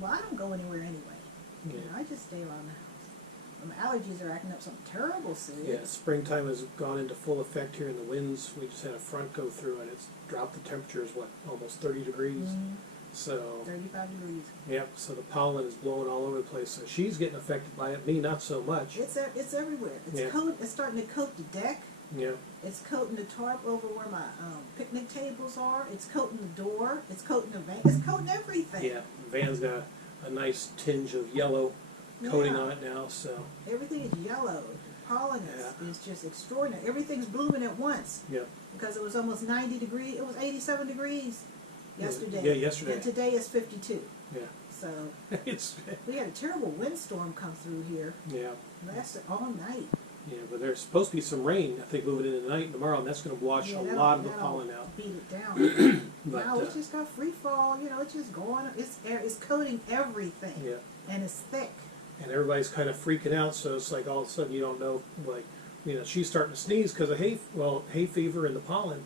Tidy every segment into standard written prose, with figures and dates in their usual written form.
well, I don't go anywhere anyway. Yeah. You know, I just stay around the house. My allergies are acting up something terrible, Sue. Yeah, springtime has gone into full effect here in the winds. We just had a front go through and it's dropped the temperatures, almost 30 degrees. Mm-hmm. So, 35 degrees. yep, so the pollen is blowing all over the place. So she's getting affected by it, me not so much. It's everywhere. It's Yeah. It's starting to coat the deck. Yeah, It's coating the tarp over where my picnic tables are. It's coating the door. It's coating the van. It's coating everything. yeah. The van's got a nice tinge of yellow coating Yeah. on it now, so, Everything is yellow. The pollen Yeah. is just extraordinary. Everything's blooming at once yep. because it was almost 90 degrees. It was 87 degrees yesterday. Yeah, yesterday. And today is 52. Yeah. So It's, we had a terrible windstorm come through here. yeah. Lasted all night. Yeah, but there's supposed to be some rain, I think, moving in tonight and tomorrow, and that's going to wash Yeah, a that'll- lot of the that'll pollen out. Beat it down. But, Now it's just got free fall. You know, it's just going. It's coating everything. yeah. And it's thick. And everybody's kind of freaking out, so it's like all of a sudden you don't know, like, you know, she's starting to sneeze because of hay fever and the pollen,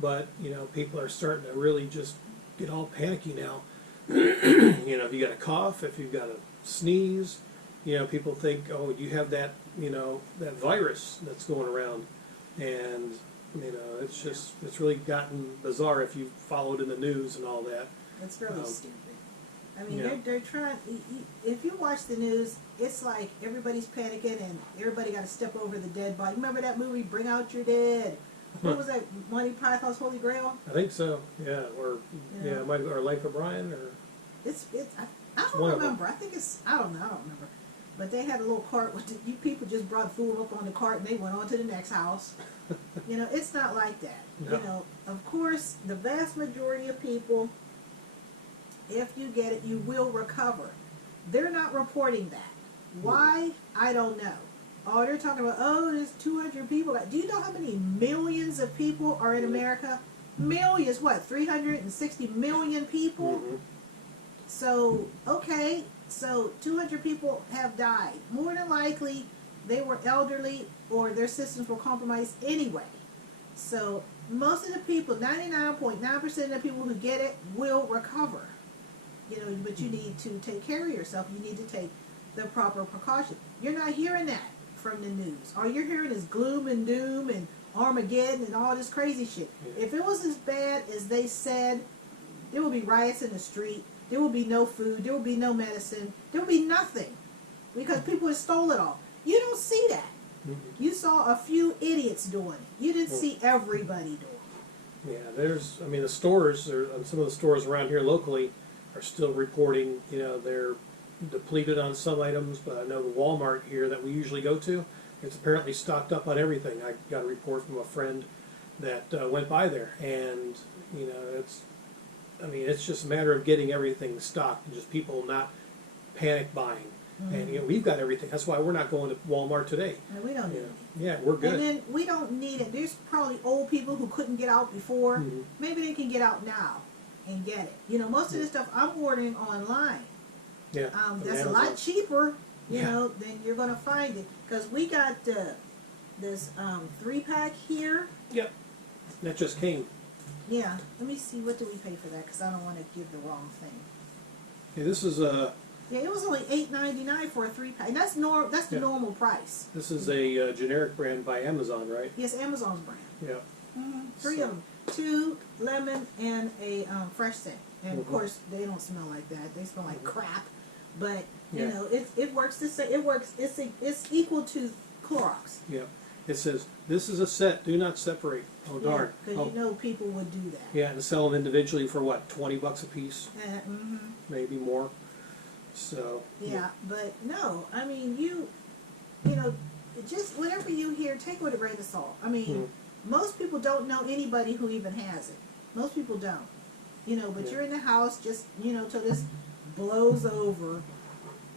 but, you know, people are starting to really just get all panicky now. You know, if you got a cough, if you've got a sneeze, you know, people think, oh, you have that, you know, that virus that's going around, and, you know, it's just, it's really gotten bizarre if you followed in the news and all that. It's really stupid. I mean, Yeah. they're trying. If you watch the news, it's like everybody's panicking and everybody got to step over the dead body. Remember that movie, Bring Out Your Dead? What was that? Monty Python's Holy Grail? I think so, yeah, or, Yeah. yeah, it might, or Life of Brian, or, I one don't of them. remember. I think it's, I don't know, I don't remember. But they had a little cart with you people just brought food up on the cart and they went on to the next house. You know, it's not like that. No. You know, of course, the vast majority of people, if you get it, you will recover. They're not reporting that. Why? I don't know. Oh, they're talking about, oh, there's 200 people. Do you know how many millions of people are in America? Millions, what, 360 million people? Mhm. So, okay, so 200 people have died. More than likely, they were elderly or their systems were compromised anyway. So, most of the people, 99.9% of the people who get it will recover. You know, but you need to take care of yourself. You need to take the proper precaution. You're not hearing that from the news. All you're hearing is gloom and doom and Armageddon and all this crazy shit. Yeah. If it was as bad as they said, there would be riots in the street. There will be no food. There will be no medicine. There will be nothing because people have stole it all. You don't see that. Mhm. You saw a few idiots doing it. You didn't see everybody doing it. Yeah, there's, I mean, the stores, or some of the stores around here locally are still reporting, you know, they're depleted on some items, but I know the Walmart here that we usually go to, it's apparently stocked up on everything. I got a report from a friend that went by there, and, you know, it's just a matter of getting everything stocked and just people not panic buying. And, you know, we've got everything. That's why we're not going to Walmart today. And we don't need Yeah, it. yeah, we're good. And then we don't need it. There's probably old people who couldn't get out before. Mhm. Maybe they can get out now and get it. You know, most of this stuff I'm ordering online. Yeah, from That's a Amazon. lot cheaper, you Yeah. know, than you're going to find it. Because we got this 3-pack here. Yep, that just came. Yeah, let me see, what do we pay for that? Because I don't want to give the wrong thing. Yeah, this is Yeah, it was only $8.99 for a 3-pack. And that's That's the Yeah. normal price. This is a generic brand by Amazon, right? Yes, Amazon's brand. Yeah. Three So- of them. 2 lemon and a fresh scent. And of Mhm. course, they don't smell like that. They smell like crap. But you Yeah. know, it works the same. It works. It's equal to Clorox. Yeah. It says, this is a set, do not separate. Oh, darn. Because Oh, you know people would do that. yeah, and sell them individually for what, $20 a piece? Mm-hmm. Maybe more. So. Yeah, but no, I mean, you know, just whatever you hear, take it with a grain of salt. I mean, most people don't know anybody who even has it. Most people don't. You know, but Yeah. you're in the house just, you know, till this blows over,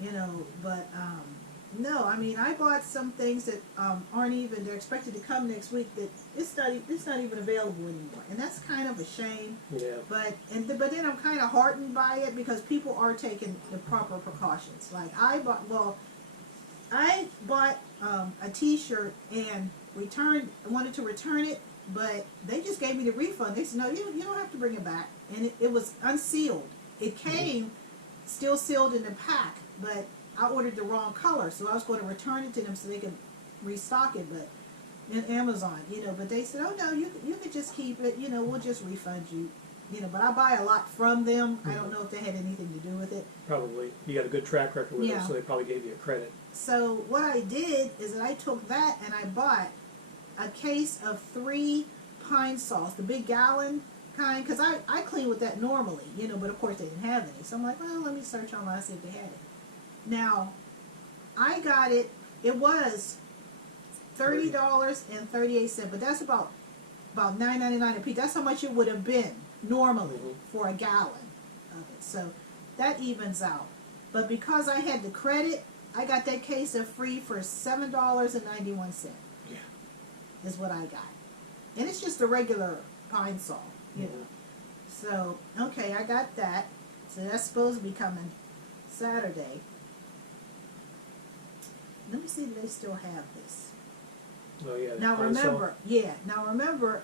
you know, but, no, I mean, I bought some things that aren't even, they're expected to come next week that it's not even available anymore. And that's kind of a shame. Yeah. But then I'm kind of heartened by it because people are taking the proper precautions. Like I bought a T-shirt and wanted to return it, but they just gave me the refund. They said, no, you don't have to bring it back. And it was unsealed. It came still sealed in the pack, but I ordered the wrong color, so I was going to return it to them so they could restock it, but in Amazon, but they said, oh no, you could just keep it, we'll just refund you, but I buy a lot from them. I don't know if they had anything to do with it. Probably. You got a good track record with Yeah. them, so they probably gave you a credit. So what I did is that I took that and I bought a case of 3 pine saws, the big gallon kind, because I clean with that normally, but of course they didn't have any. So I'm like, well, let me search online, see if they had it. Now, I got it, it was $30.38, but that's about $9.99 a piece. That's how much it would have been normally for a gallon of it. So that evens out. But because I had the credit, I got that case of free for $7.91. Yeah. Is what I got. And it's just a regular pine saw, So, okay, I got that. So that's supposed to be coming Saturday. Let me see if they still have this. Oh yeah. Now remember,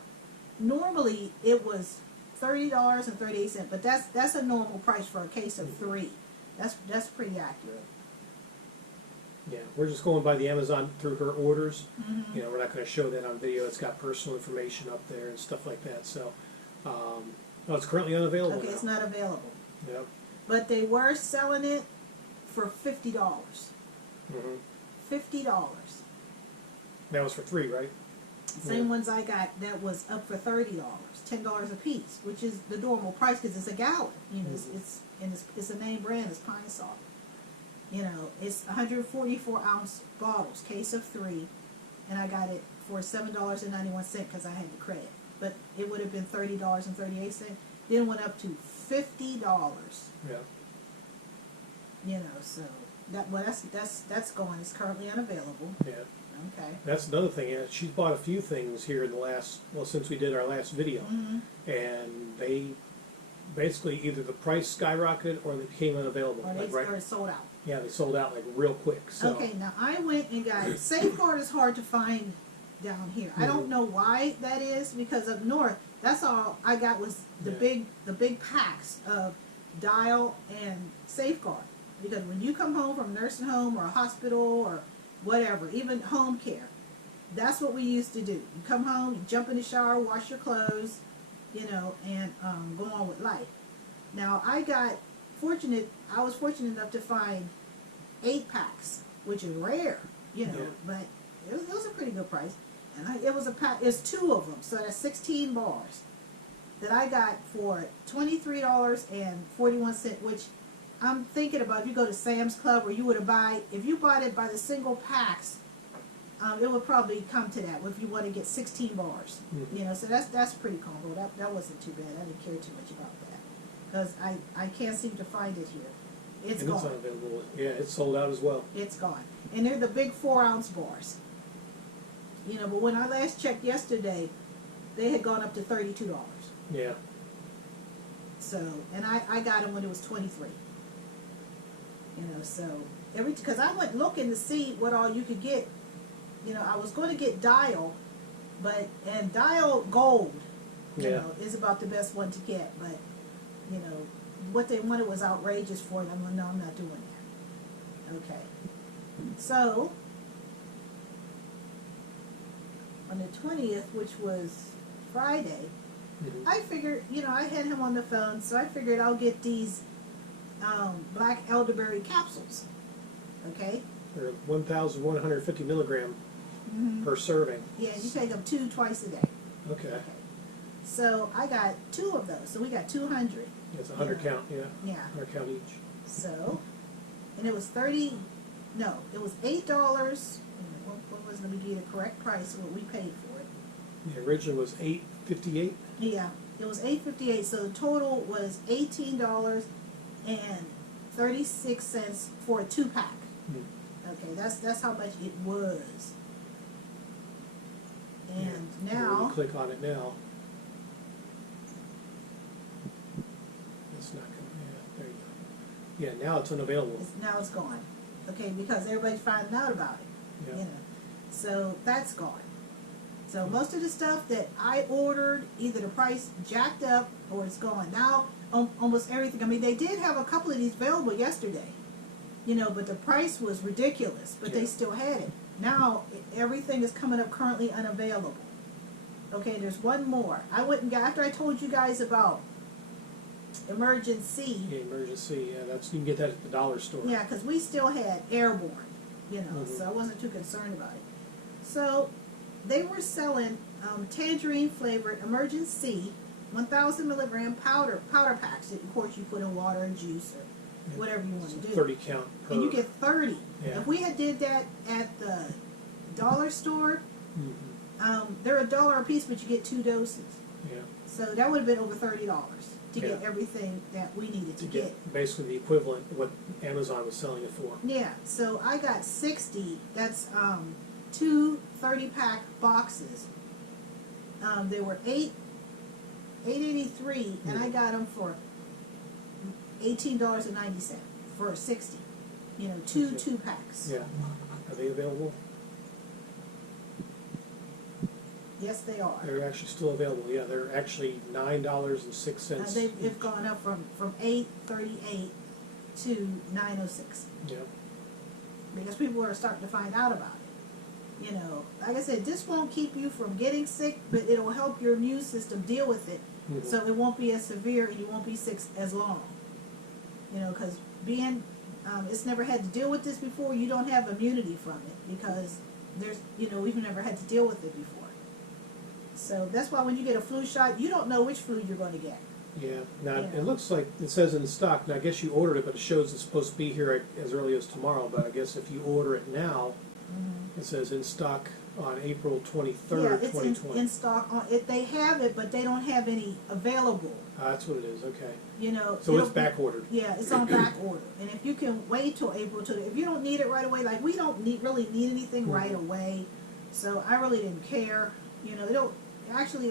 normally it was $30.38, but that's a normal price for a case of 3. That's pretty accurate. Yeah, we're just going by the Amazon through her orders. We're not going to show that on video. It's got personal information up there and stuff like that. So, it's currently unavailable. Okay, now. it's not available. Yep. But they were selling it for $50. $50. That was for 3, right? Same ones I got that was up for $30, $10 a piece, which is the normal price because it's a gallon. It's a name brand. It's Pine Salt. It's 144 ounce bottles, case of 3, and I got it for $7.91 because I had the credit. But it would have been $30.38. Then it went up to $50. Yeah. So that's going. It's currently unavailable. Yeah. Okay. That's another thing. Yeah, she's bought a few things here in the last, since we did our last video, and they basically either the price skyrocketed or they became unavailable. Or they sold out. Yeah, they sold out like real quick. So. Okay, now I went and got Safeguard is hard to find down here. I don't know why that is because up north, that's all I got was the big packs of Dial and Safeguard. Because when you come home from a nursing home or a hospital or whatever, even home care, that's what we used to do. You come home, you jump in the shower, wash your clothes, and go on with life. Now I was fortunate enough to find 8 packs, which is rare, but it was a pretty good price. And it was a pack. It's 2 of them, so that's 16 bars that I got for $23.41, which I'm thinking about if you go to Sam's Club or you were to if you bought it by the single packs, it would probably come to that if you want to get 16 bars. So that's pretty combo. That wasn't too bad. I didn't care too much about that because I can't seem to find it here. It's gone. It's unavailable. Yeah, it's sold out as well. It's gone. And they're the big 4 ounce bars. But when I last checked yesterday, they had gone up to $32. Yeah. So, and I got them when it was 23. So because I went looking to see what all you could get. I was going to get Dial, and Dial Gold, is about the best one to get. But, what they wanted was outrageous for them. No, I'm not doing that. Okay. So, on the 20th, which was Friday, I figured, I had him on the phone, so I figured I'll get these black elderberry capsules. Okay? They're 1,150 milligram per serving. Yeah, you take them 2 twice a day. Okay. So I got 2 of those. So we got 200. It's a 100 count, yeah. Yeah. 100 count each. So, and it was it was $8. What was, let me give you the correct price of what we paid for it. The original was $8.58. Yeah, it was $8.58. So the total was $18.36 for a 2-pack. Okay, that's how much it was. And now, click on it now. It's not coming. Yeah, there you go. Yeah, now it's unavailable. now it's gone. Okay, because everybody's finding out about it. Yeah. So that's gone. So most of the stuff that I ordered, either the price jacked up or it's gone. Now almost everything. I mean, they did have a couple of these available yesterday, you know, but the price was ridiculous. But Yeah. they still had it. Now everything is coming up currently unavailable. Okay, there's one more. I went and got, after I told you guys about Emergency. Yeah, emergency. Yeah, that's you can get that at the dollar store. Yeah, because we still had Airborne, you know, Mhm. so I wasn't too concerned about it. So they were selling tangerine flavored Emergency 1,000 milligram powder packs that, of course, you put in water and juice or Yeah. whatever you want to do. 30 count per. And you get 30. Yeah. If we had did that at the dollar store, Mhm. they're $1 a piece, but you get 2 doses. Yeah. So that would have been over $30 to get Yeah. everything that we needed To to get basically the equivalent of what Amazon was selling it for. Yeah, so I got 60. That's 2 30-pack boxes. They were $8.83, and I got them for $18.90 for 60. You know, two Okay. 2-packs. Yeah. Are they available? Yes, they are. They're actually still available. Yeah, they're actually $9.06. They've gone up from $8.38 to $9.06 Yeah. because people are starting to find out about it. You know, like I said, this won't keep you from getting sick, but it'll help your immune system deal with it, Mhm. so it won't be as severe and you won't be sick as long. You know, because being it's never had to deal with this before, you don't have immunity from it because we've never had to deal with it before. So that's why when you get a flu shot, you don't know which flu you're going to get. Yeah. Now Yeah. it looks like it says in stock. Now I guess you ordered it, but it shows it's supposed to be here as early as tomorrow. But I guess if you order it now, it says in stock on April 23rd, Yeah, it's 2020. in stock. They have it, but they don't have any available. That's what it is. Okay. You know, So it's it'll be- back ordered. Yeah, it's on back order. And if you can wait till April if you don't need it right away, like we don't really need anything right away, so I really didn't care. You know, it'll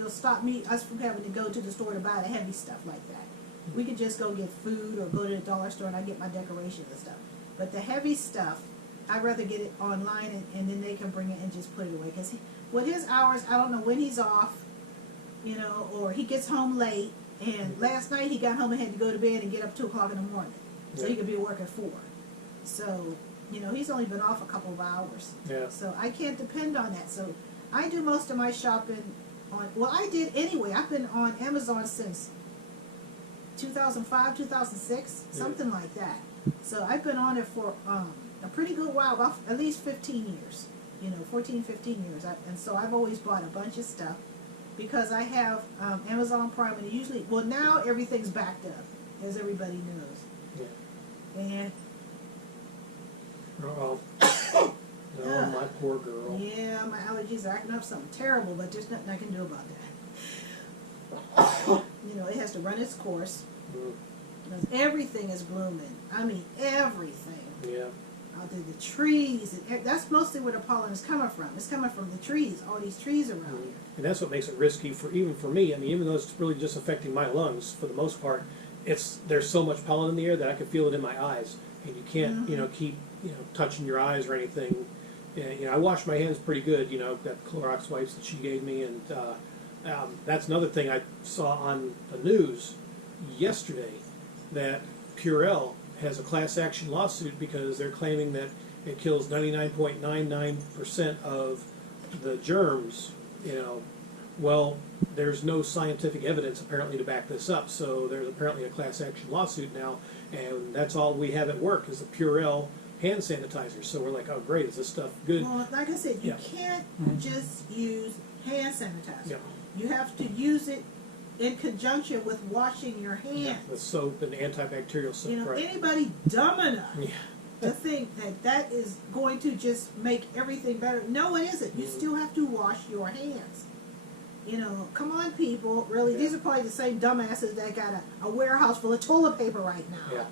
stop us from having to go to the store to buy the heavy stuff like that. We could just go get food or go to the dollar store and I get my decorations and stuff. But the heavy stuff, I'd rather get it online and then they can bring it and just put it away. Because with his hours, I don't know when he's off, you know, or he gets home late. And last night he got home and had to go to bed and get up 2 o'clock in the morning. So he Yeah. could be at work at 4. So, you know, he's only been off a couple of hours. Yeah. So I can't depend on that. So I do most of my shopping I did anyway. I've been on Amazon since 2005, 2006, Yeah. something like that. So I've been on it for a pretty good while, about at least 15 years. You know, 14, 15 years. And so I've always bought a bunch of stuff because I have Amazon Prime, and usually, well, now everything's backed up, as everybody knows. Yeah. And Oh, no, my poor girl. yeah, my allergies are acting up something terrible, but there's nothing I can do about that. You know, it has to run its course. Mm, Because everything is blooming. I mean, everything. yeah. Out there, the trees. That's mostly where the pollen is coming from. It's coming from the trees, all these trees around here. And that's what makes it risky even for me. I mean, even though it's really just affecting my lungs for the most part, there's so much pollen in the air that I can feel it in my eyes, and you can't keep touching your eyes or anything. And, I wash my hands pretty good. Got Clorox wipes that she gave me, and that's another thing I saw on the news yesterday, that Purell has a class action lawsuit because they're claiming that it kills 99.99% of the germs. Well, there's no scientific evidence apparently to back this up, so there's apparently a class action lawsuit now, and that's all we have at work is the Purell hand sanitizer. So we're like, oh great, is this stuff good? Well, like I said, you Yeah. can't just use hand sanitizer. Yeah. You have to use it in conjunction with washing your hands. With soap and antibacterial soap, You know, right? anybody dumb enough Yeah. to think that is going to just make everything better. No, it isn't. You still have to wash your hands. You know, come on, people. Really, Yeah. these are probably the same dumbasses that got a warehouse full of toilet paper right now. Yeah.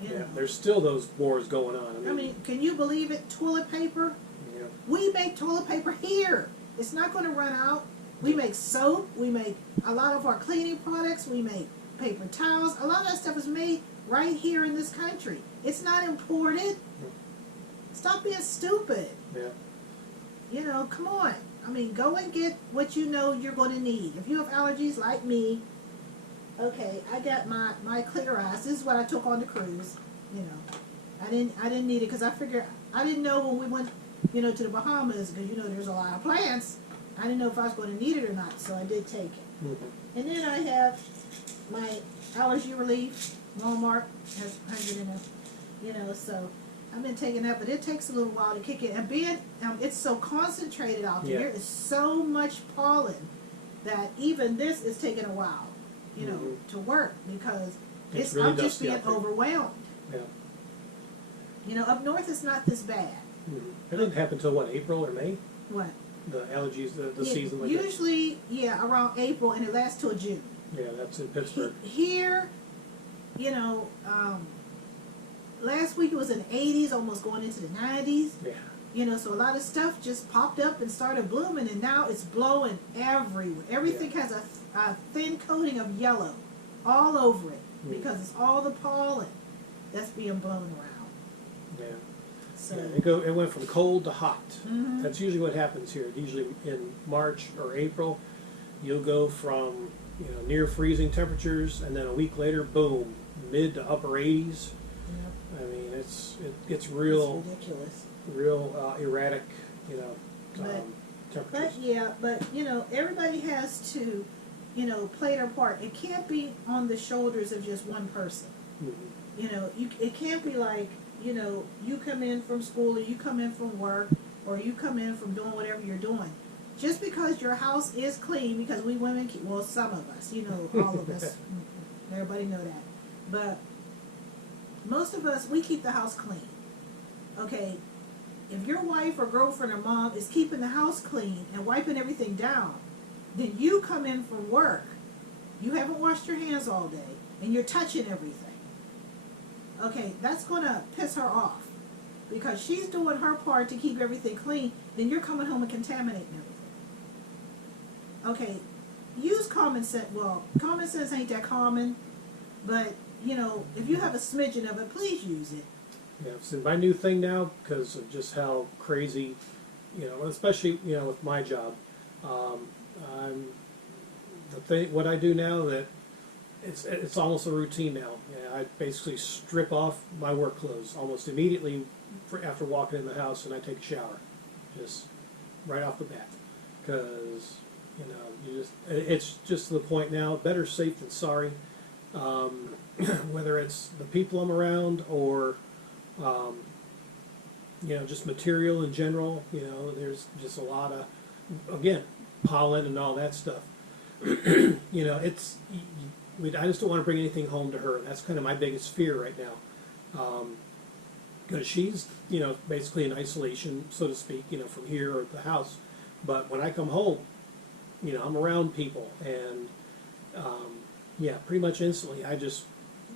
You Yeah. know. There's still those wars going on. I mean, can you believe it? Toilet paper? yeah. We make toilet paper here. It's not going to run out. We make soap. We make a lot of our cleaning products. We make paper towels. A lot of that stuff is made right here in this country. It's not imported. Stop being stupid. Yeah. You know, come on. I mean, go and get what you know you're going to need. If you have allergies like me, okay, I got my Clear Eyes. This is what I took on the cruise. You know, I didn't need it because I figured I didn't know when we went, you know, to the Bahamas because you know there's a lot of plants. I didn't know if I was going to need it or not, so I did take it. Mm-hmm. And then I have my allergy relief. Walmart has 100 in it, you know. So I've been taking that, but it takes a little while to kick it. And being it's so concentrated out there. Yeah. There is so much pollen that even this is taking a while, you know, Mm-hmm. to work because It's really I'm just dusty being out there. overwhelmed. Yeah. You know, up north it's not this bad. Mm-hmm. It didn't happen until what, April or May? What? The allergies, the Yeah, season like that. usually, yeah, around April, and it lasts till June. Yeah, that's in Pittsburgh. Here, you know, last week it was in the 80s, almost going into the 90s. Yeah. You know, so a lot of stuff just popped up and started blooming, and now it's blowing everywhere. Everything has a thin coating of yellow all over it because it's all the pollen that's being blown around. Yeah. So, Yeah, it went from cold to hot. Mhm. That's usually what happens here. Usually in March or April, you'll go from near freezing temperatures, and then a week later, boom, mid to upper 80s. yeah, I mean, it gets real it's ridiculous. erratic, But temperatures. But you know, everybody has to, you know, play their part. It can't be on the shoulders of just one person. Mhm. You know, it can't be like, you know, you come in from school or you come in from work or you come in from doing whatever you're doing. Just because your house is clean, because we women keep, well, some of us, you know, all of us, everybody know that. But most of us, we keep the house clean. Okay, if your wife or girlfriend or mom is keeping the house clean and wiping everything down, then you come in from work, you haven't washed your hands all day, and you're touching everything. Okay, that's going to piss her off because she's doing her part to keep everything clean, then you're coming home and contaminating everything. Okay, use common sense. Well, common sense ain't that common, but, you know, if you have a smidgen of it, please use it. Yeah, it's my new thing now because of just how crazy, especially with my job. I'm what I do now that it's almost a routine now. I basically strip off my work clothes almost immediately after walking in the house, and I take a shower, just right off the bat, because it's just to the point now. Better safe than sorry. Whether it's the people I'm around or just material in general. There's just a lot of, again, pollen and all that stuff. I just don't want to bring anything home to her. That's kind of my biggest fear right now. Because she's, basically in isolation, so to speak, from here or the house. But when I come home, I'm around people, and pretty much instantly I just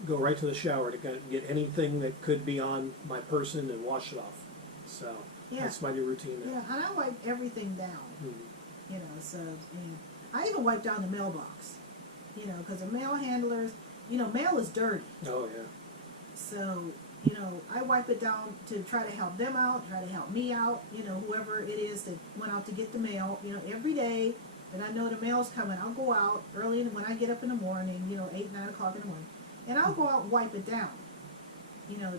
go right to the shower to get anything that could be on my person and wash it off. So that's my new routine now. Yeah, and I wipe everything down. Mm-hmm. So and I even wipe down the mailbox. Because the mail handlers, mail is dirty. Oh yeah. So I wipe it down to try to help them out, try to help me out. Whoever it is that went out to get the mail. Every day that I know the mail's coming, I'll go out early when I get up in the morning. 8, 9 o'clock in the morning. And I'll go out and wipe it down,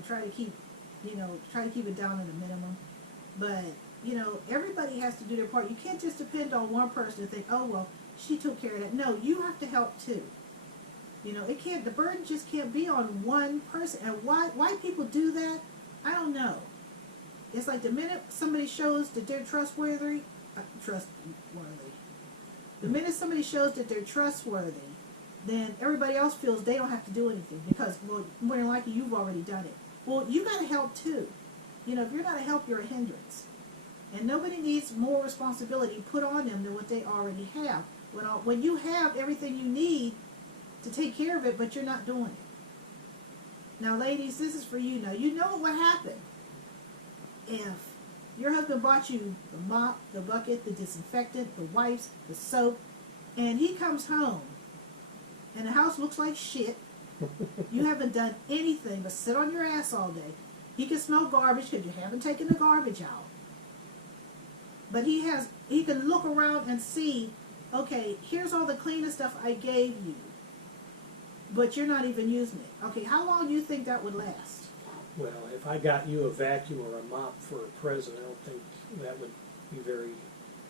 try to keep it down at a minimum. But, everybody has to do their part. You can't just depend on one person to think, oh, well, she took care of that. No, you have to help too. The burden just can't be on one person. And why people do that, I don't know. It's like the minute somebody shows that they're trustworthy, the minute somebody shows that they're trustworthy, then everybody else feels they don't have to do anything because, well, more than likely you've already done it. Well, you got to help too. If you're not a help, you're a hindrance. And nobody needs more responsibility put on them than what they already have. When you have everything you need to take care of it, but you're not doing it. Now, ladies, this is for you. Now, you know what would happen if your husband bought you the mop, the bucket, the disinfectant, the wipes, the soap, and he comes home and the house looks like shit. You haven't done anything but sit on your ass all day. He can smell garbage because you haven't taken the garbage out. But he can look around and see, okay, here's all the cleanest stuff I gave you. but you're not even using it. Okay, how long do you think that would last? Well, if I got you a vacuum or a mop for a present, I don't think that would be very.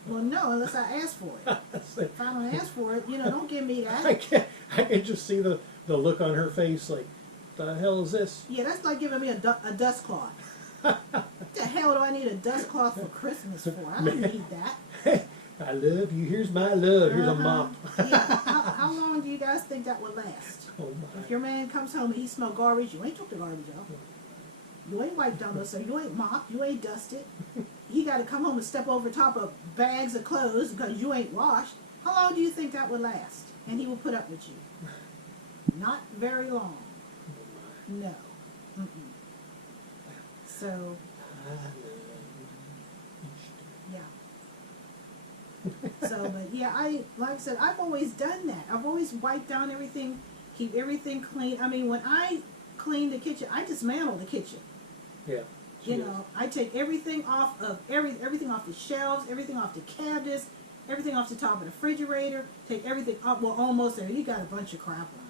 Well, no, unless I ask for it. If I don't ask for it, don't give me I that. can just see the look on her face, like, the hell is this? Yeah, that's like giving me a dust cloth. What the hell do I need a dust cloth for Christmas for? I don't need that. I love you. Here's my love. Here's a mop. Yeah. How long do you guys think that would last? Oh my. If your man comes home and he smell garbage, you ain't took the garbage out. You ain't wiped down those, so you ain't mopped, you ain't dusted. He got to come home and step over top of bags of clothes because you ain't washed. How long do you think that would last? And he will put up with you? Not very long. No. Mm-mm. So, yeah. So, but yeah, like I said, I've always done that. I've always wiped down everything, keep everything clean. I mean, when I clean the kitchen, I dismantle the kitchen. Yeah. I take everything off of everything off the shelves, everything off the cabinets, everything off the top of the refrigerator. Take everything up. Well, almost there. You got a bunch of crap on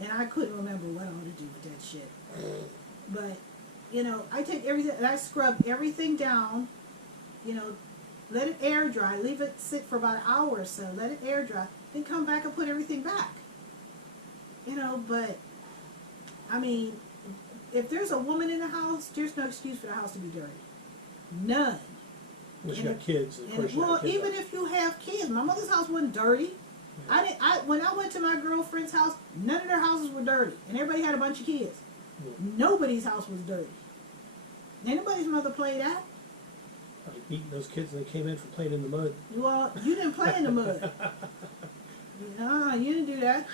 there, and I couldn't remember what I ought to do with that shit. But I take everything and I scrub everything down. Let it air dry. Leave it sit for about an hour or so. Let it air dry. Then come back and put everything back. But I mean, if there's a woman in the house, there's no excuse for the house to be dirty. None. Unless you got kids. Of course you Well, have kids. even if you have kids, my mother's house wasn't dirty. When I went to my girlfriend's house, none of their houses were dirty, and everybody had a bunch of kids. Nobody's house was dirty. Anybody's mother play that? Like beating those kids and they came in for playing in the mud. Well, you didn't play in the mud. No, you didn't do that.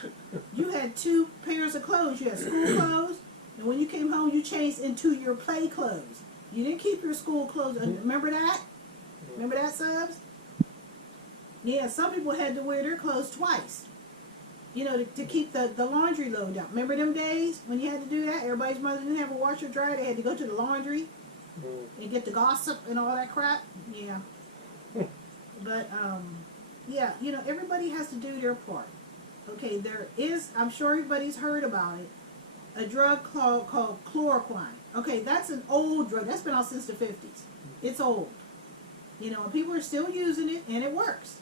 You had 2 pairs of clothes. You had school clothes, and when you came home, you changed into your play clothes. You didn't keep your school clothes. Remember that? Remember that, Subs? Yeah, some people had to wear their clothes twice. To keep the laundry load down. Remember them days when you had to do that? Everybody's mother didn't have a washer dryer. They had to go to the laundry and get the gossip and all that crap. Yeah. But, yeah, everybody has to do their part. Okay, there is, I'm sure everybody's heard about it, a drug called chloroquine. Okay, that's an old drug. That's been out since the 50s. It's old. And people are still using it, and it works.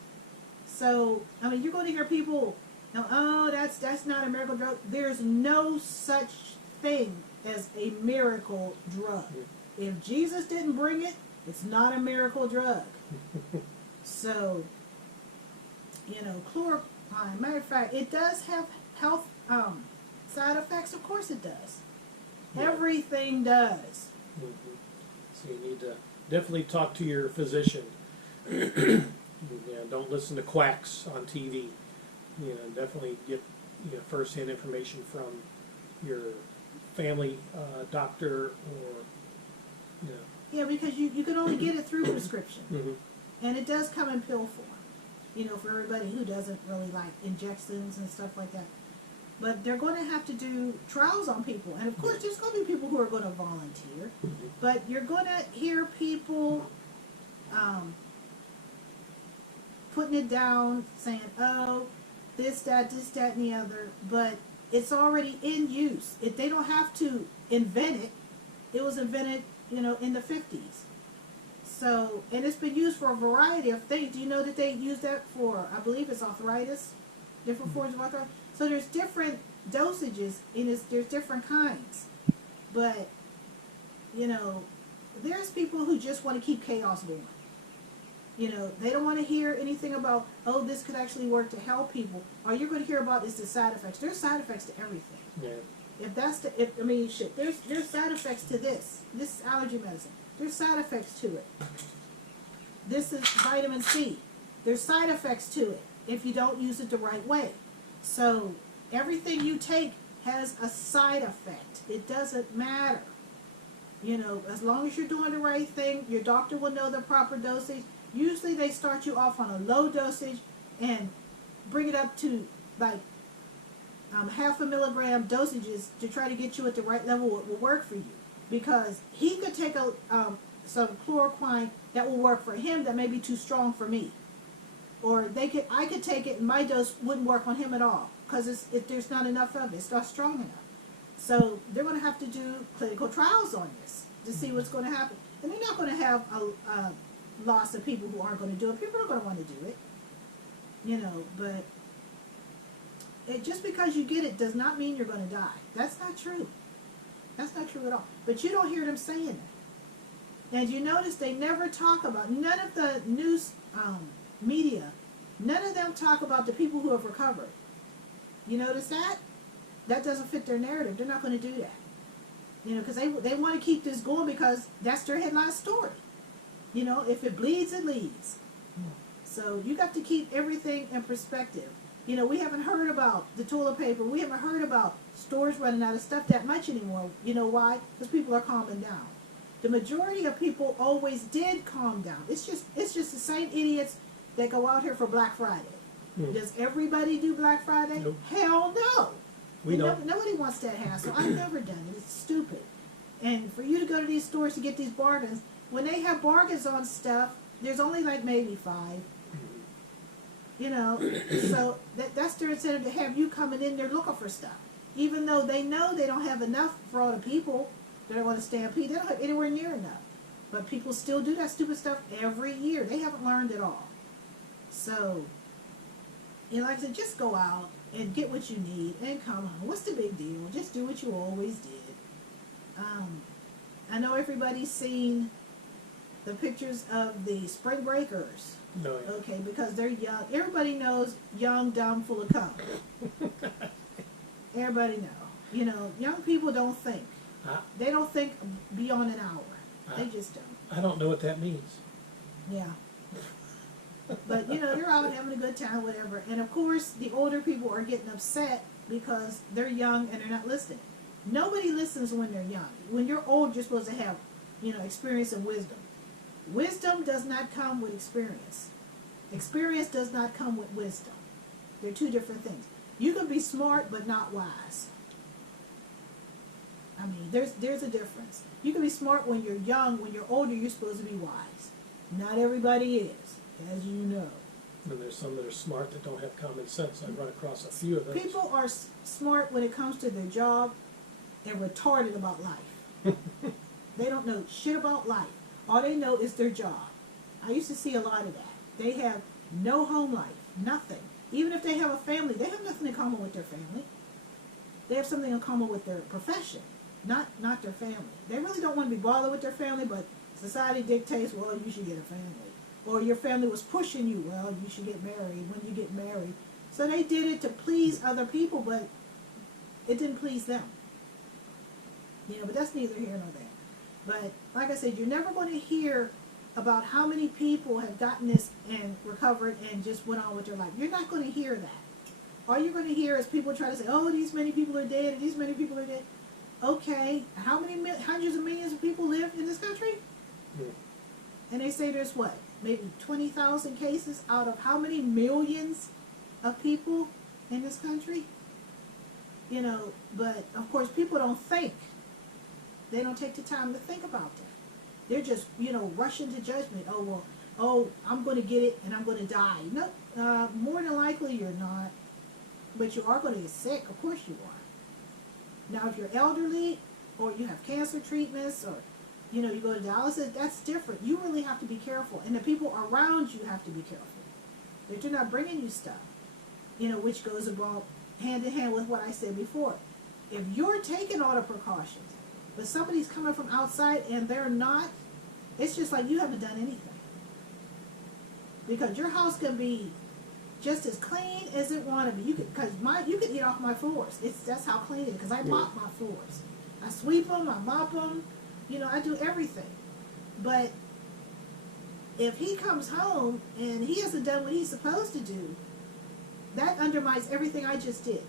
So, I mean, you're going to hear people, oh, that's not a miracle drug. There's no such thing as a miracle drug. If Jesus didn't bring it, it's not a miracle drug. So, chloroquine, matter of fact, it does have health side effects. Of course it does. Yeah. Everything does. Mm-hmm. So you need to definitely talk to your physician. Don't listen to quacks on TV. Definitely get first-hand information from your family doctor or Yeah, because you can only get it through prescription, mm-hmm. and it does come in pill form. For everybody who doesn't really like injections and stuff like that. But they're going to have to do trials on people, and of course, there's going to be people who are going to volunteer. Mm-hmm. But you're going to hear people putting it down, saying, "Oh, this, that, and the other." But it's already in use. They don't have to invent it. It was invented, in the 50s. So, and it's been used for a variety of things. Do you know that they use that for, I believe it's arthritis, different forms of arthritis? So there's different dosages, and there's different kinds. But, there's people who just want to keep chaos going. They don't want to hear anything about, oh, this could actually work to help people. All you're going to hear about is the side effects. There's side effects to everything. Yeah. There's side effects to this. This is allergy medicine. There's side effects to it. This is vitamin C. There's side effects to it if you don't use it the right way. So everything you take has a side effect. It doesn't matter. As long as you're doing the right thing, your doctor will know the proper dosage. Usually they start you off on a low dosage and bring it up to like 0.5 milligram dosages to try to get you at the right level. What will work for you, because he could take some chloroquine that will work for him that may be too strong for me, or I could take it and my dose wouldn't work on him at all. because if there's not enough of it, it's not strong enough. So they're going to have to do clinical trials on this to see what's going to happen. And they're not going to have a loss of people who aren't going to do it. People are going to want to do it, you know, but just because you get it does not mean you're going to die. That's not true. That's not true at all. But you don't hear them saying it. And you notice they never talk about, none of the news media, none of them talk about the people who have recovered. You notice that? That doesn't fit their narrative. They're not going to do that. You know, because they want to keep this going because that's their headline story. You know, if it bleeds, it leads. So you got to keep everything in perspective. You know, we haven't heard about the toilet paper. We haven't heard about stores running out of stuff that much anymore. You know why? Because people are calming down. The majority of people always did calm down. It's just the same idiots that go out here for Black Friday. Does everybody do Black Friday? Nope. Hell no. We don't. Nobody wants that hassle. I've never done it. It's stupid. And for you to go to these stores to get these bargains, when they have bargains on stuff, there's only like maybe 5. You know, so that's their incentive to have you coming in there looking for stuff. Even though they know they don't have enough for all the people that are going to stampede, they don't have anywhere near enough. But people still do that stupid stuff every year. They haven't learned it all. So, you know, like I said, just go out and get what you need and come home. What's the big deal? Just do what you always did. I know everybody's seen the pictures of the spring breakers. No, yeah. Okay, because they're young. Everybody knows young, dumb, full of cum. Everybody know. You know, young people don't think. They don't think beyond an hour. They just don't. I don't know what that means. Yeah. But, you know, they're out having a good time, whatever. And, of course, the older people are getting upset because they're young and they're not listening. Nobody listens when they're young. When you're old, you're supposed to have, you know, experience and wisdom. Wisdom does not come with experience. Experience does not come with wisdom. They're two different things. You can be smart but not wise. I mean, there's a difference. You can be smart when you're young. When you're older, you're supposed to be wise. Not everybody is, as you know. And there's some that are smart that don't have common sense. I run across a few of those. People are smart when it comes to their job and retarded about life. They don't know shit about life. All they know is their job. I used to see a lot of that. They have no home life, nothing. Even if they have a family, they have nothing in common with their family. They have something in common with their profession, not their family. They really don't want to be bothered with their family, but society dictates, well, you should get a family. Or your family was pushing you, well, you should get married when you get married. So they did it to please other people, but it didn't please them. You know, but that's neither here nor there. But like I said, you're never going to hear about how many people have gotten this and recovered and just went on with their life. You're not going to hear that. All you're going to hear is people try to say, oh, these many people are dead, and these many people are dead. Okay, how many hundreds of millions of people live in this country? Yeah. And they say there's what? Maybe 20,000 cases out of how many millions of people in this country? You know, but of course people don't think. They don't take the time to think about that. They're just, you know, rushing to judgment. Oh, well, oh, I'm going to get it and I'm going to die. No, more than likely you're not. But you are going to get sick. Of course you are. Now, if you're elderly or you have cancer treatments or, you know, you go to dialysis, that's different. You really have to be careful. And the people around you have to be careful. That you're not bringing you stuff. You know, which goes about hand in hand with what I said before. If you're taking all the precautions, but somebody's coming from outside and they're not, it's just like you haven't done anything. Because your house can be just as clean as it want to be. You can eat off my floors. That's how clean it is. Because I mop my floors. I sweep them. I mop them. You know, I do everything. But if he comes home and he hasn't done what he's supposed to do, that undermines everything I just did.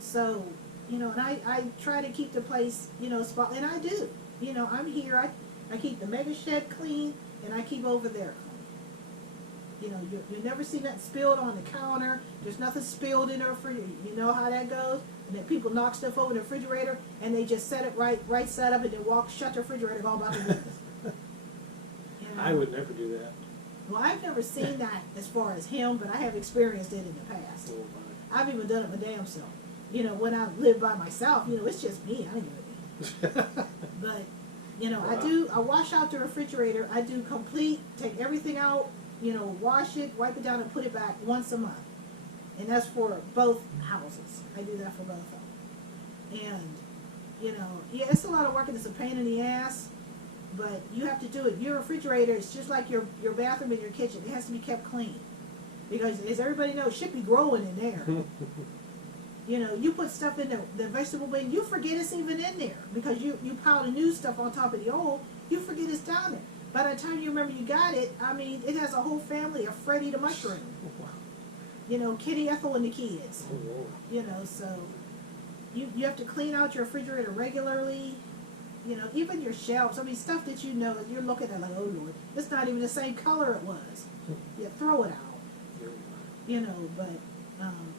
So, you know, and I try to keep the place, you know, spot, and I do. You know, I'm here. I keep the mega shed clean, and I keep over there clean. You know, you never see nothing spilled on the counter. There's nothing spilled in the refrigerator. You know how that goes? And then people knock stuff over the refrigerator, and they just set it right side up, and then shut the refrigerator, go about the business. You know? I would never do that. Well, I've never seen that as far as him, but I have experienced it in the past. Oh, I've even done it my damn self. You know, when I live by myself, you know, it's just me. I don't give a damn. my. But, you know, Wow. I wash out the refrigerator. I do complete, take everything out, you know, wash it, wipe it down, and put it back once a month. And that's for both houses. I do that for both of them. And, you know, yeah, it's a lot of work and it's a pain in the ass, but you have to do it. Your refrigerator is just like your bathroom and your kitchen. It has to be kept clean. Because, as everybody knows, shit be growing in there. You know, you put stuff in the vegetable bin, you forget it's even in there. Because you pile the new stuff on top of the old, you forget it's down there. By the time you remember you got it, I mean, it has a whole family of Freddy the Mushroom. Wow. You know, Kitty Ethel and the kids. Oh, Lord. You know, so you have to clean out your refrigerator regularly. You know, even your shelves. I mean, stuff that you know, you're looking at like, oh Lord, it's not even the same color it was. You throw it out. You know, but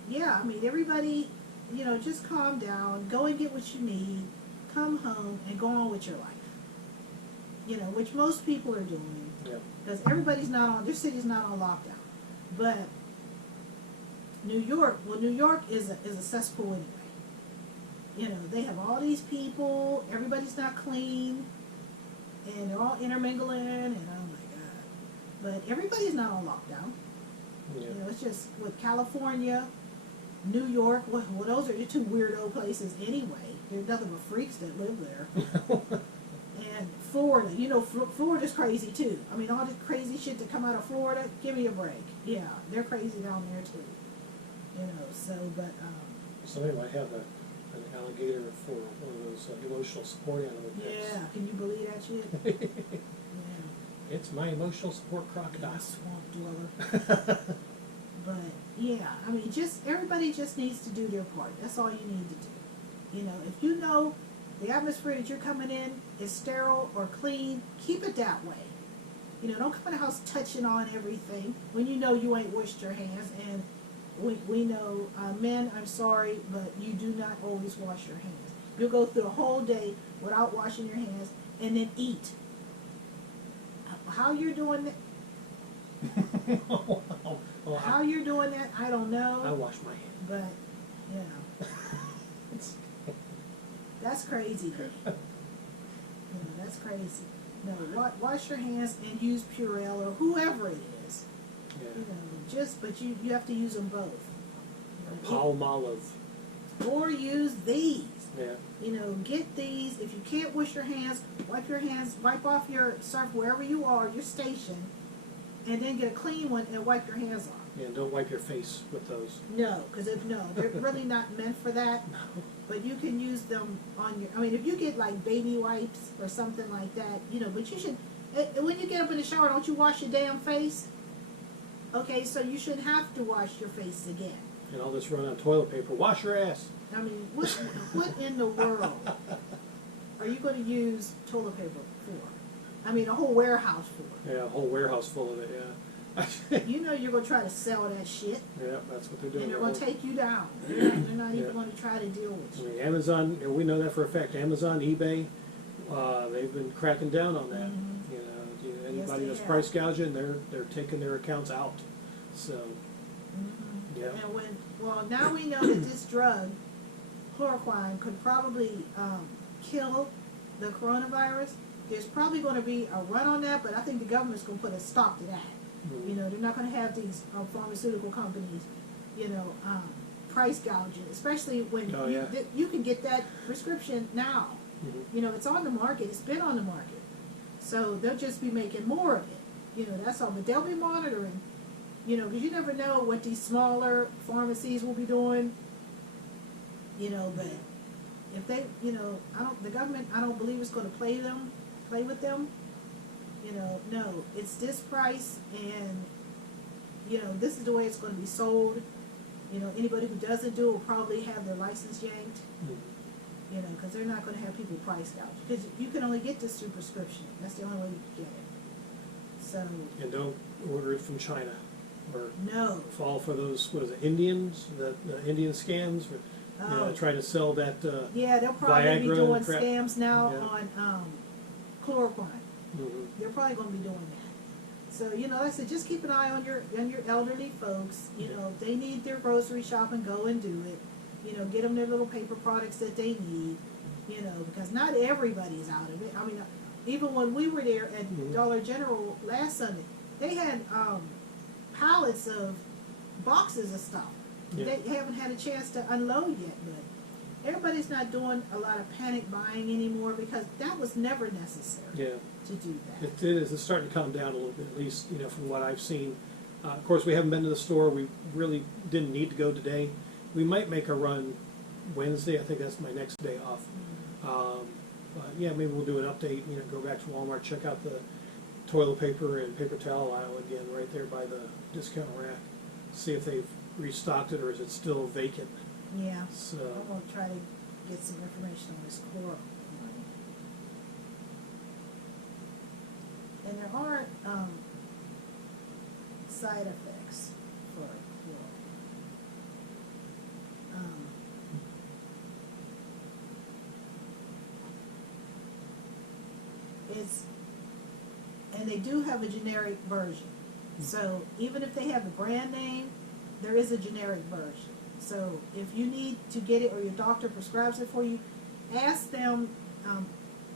yeah, I mean, everybody, you know, just calm down, go and get what you need, come home, and go on with your life. You know, which most people are doing, Yeah. because everybody's not on, their city's not on lockdown. But New York is a cesspool anyway. You know, they have all these people, everybody's not clean, and they're all intermingling, and oh my God. But everybody's not on lockdown. Yeah. You know, it's just with California, New York, well, those are the two weirdo places anyway. There's nothing but freaks that live there. And Florida, you know, Florida's crazy too. I mean, all the crazy shit that come out of Florida, give me a break. Yeah, they're crazy down there too. You know, so, but, Somebody might have an alligator for one of those emotional support animal pets. yeah, can you believe that shit? Yeah. It's my emotional support crocodile. Yeah, swamp dweller. But yeah, I mean, just everybody just needs to do their part. That's all you need to do. You know, if you know the atmosphere that you're coming in is sterile or clean, keep it that way. You know, don't come in the house touching on everything when you know you ain't washed your hands. And we know, men, I'm sorry, but you do not always wash your hands. You'll go through a whole day without washing your hands and then eat. How you're doing that? Well, How you're doing that, I don't I know. wash my hands. But, you know, that's crazy. You know, that's crazy. No, wash your hands and use Purell or whoever it is. Yeah. You know, but you have to use them both. You know, Palm olive. or use these. Yeah. You know, get these. If you can't wash your hands, wipe off your surf wherever you are, your station, and then get a clean one and wipe your hands off. Yeah, and don't wipe your face with those. No, because they're really not meant for that. But you can use them on your, I mean, if you get like baby wipes or something like that, you know, but you should, when you get up in the shower, don't you wash your damn face? Okay, so you shouldn't have to wash your face again. And I'll just run on toilet paper. Wash your ass. I mean, what in the world are you going to use toilet paper for? I mean, a whole warehouse for. Yeah, a whole warehouse full of it, yeah. You know you're going to try to sell that shit, Yeah, that's what they're doing. and they're going to take you down. They're not Yeah. even going to try to deal with I you. mean, Amazon, and we know that for a fact. Amazon, eBay, they've been cracking down on that. Mhm. You know, anybody they that's have. price gouging, they're taking their accounts out. So, Mhm. yeah. And now we know that this drug, chloroquine, could probably kill the coronavirus. There's probably going to be a run on that, but I think the government's going to put a stop to that. Mhm. You know, they're not going to have these pharmaceutical companies, you know, price gouging, especially when Oh, yeah. you can get that prescription now. Mhm. You know, it's on the market. It's been on the market. So they'll just be making more of it. You know, that's all. But they'll be monitoring, you know, because you never know what these smaller pharmacies will be doing. You know, but if they, you know, the government, I don't believe it's going to play with them. You know, no, it's this price, and, you know, this is the way it's going to be sold. You know, anybody who doesn't do it will probably have their license yanked. Mhm. You know, because they're not going to have people price gouged. Because you can only get this through prescription. That's the only way you can get it. So, And don't order it from China or no. fall for those, what is it, Indians, the Indian scams, or, you know, Oh. try to sell that. Yeah, they'll probably be Viagra doing and crap. scams now Yeah. on chloroquine. Mhm. They're probably going to be doing that. So, you know, like I said, just keep an eye on your elderly folks. You know, if they need their grocery shopping, go and do it. You know, get them their little paper products that they need. You know, because not everybody's out of it. I mean, even when we were there at Dollar General last Sunday, they had pallets of boxes of stuff. Yeah. They haven't had a chance to unload yet, but everybody's not doing a lot of panic buying anymore because that was never necessary Yeah. to do that. It is. It's starting to calm down a little bit, at least, you know, from what I've seen. Of course, we haven't been to the store. We really didn't need to go today. We might make a run Wednesday. I think that's my next day off. But yeah, maybe we'll do an update. You know, go back to Walmart, check out the toilet paper and paper towel aisle again, right there by the discount rack. See if they've restocked it or is it still vacant. Yeah. So I'm going to try to get some information on this chloro. And there are side effects for chloro. And they do have a generic version. So even if they have the brand name, there is a generic version. So if you need to get it or your doctor prescribes it for you, ask them,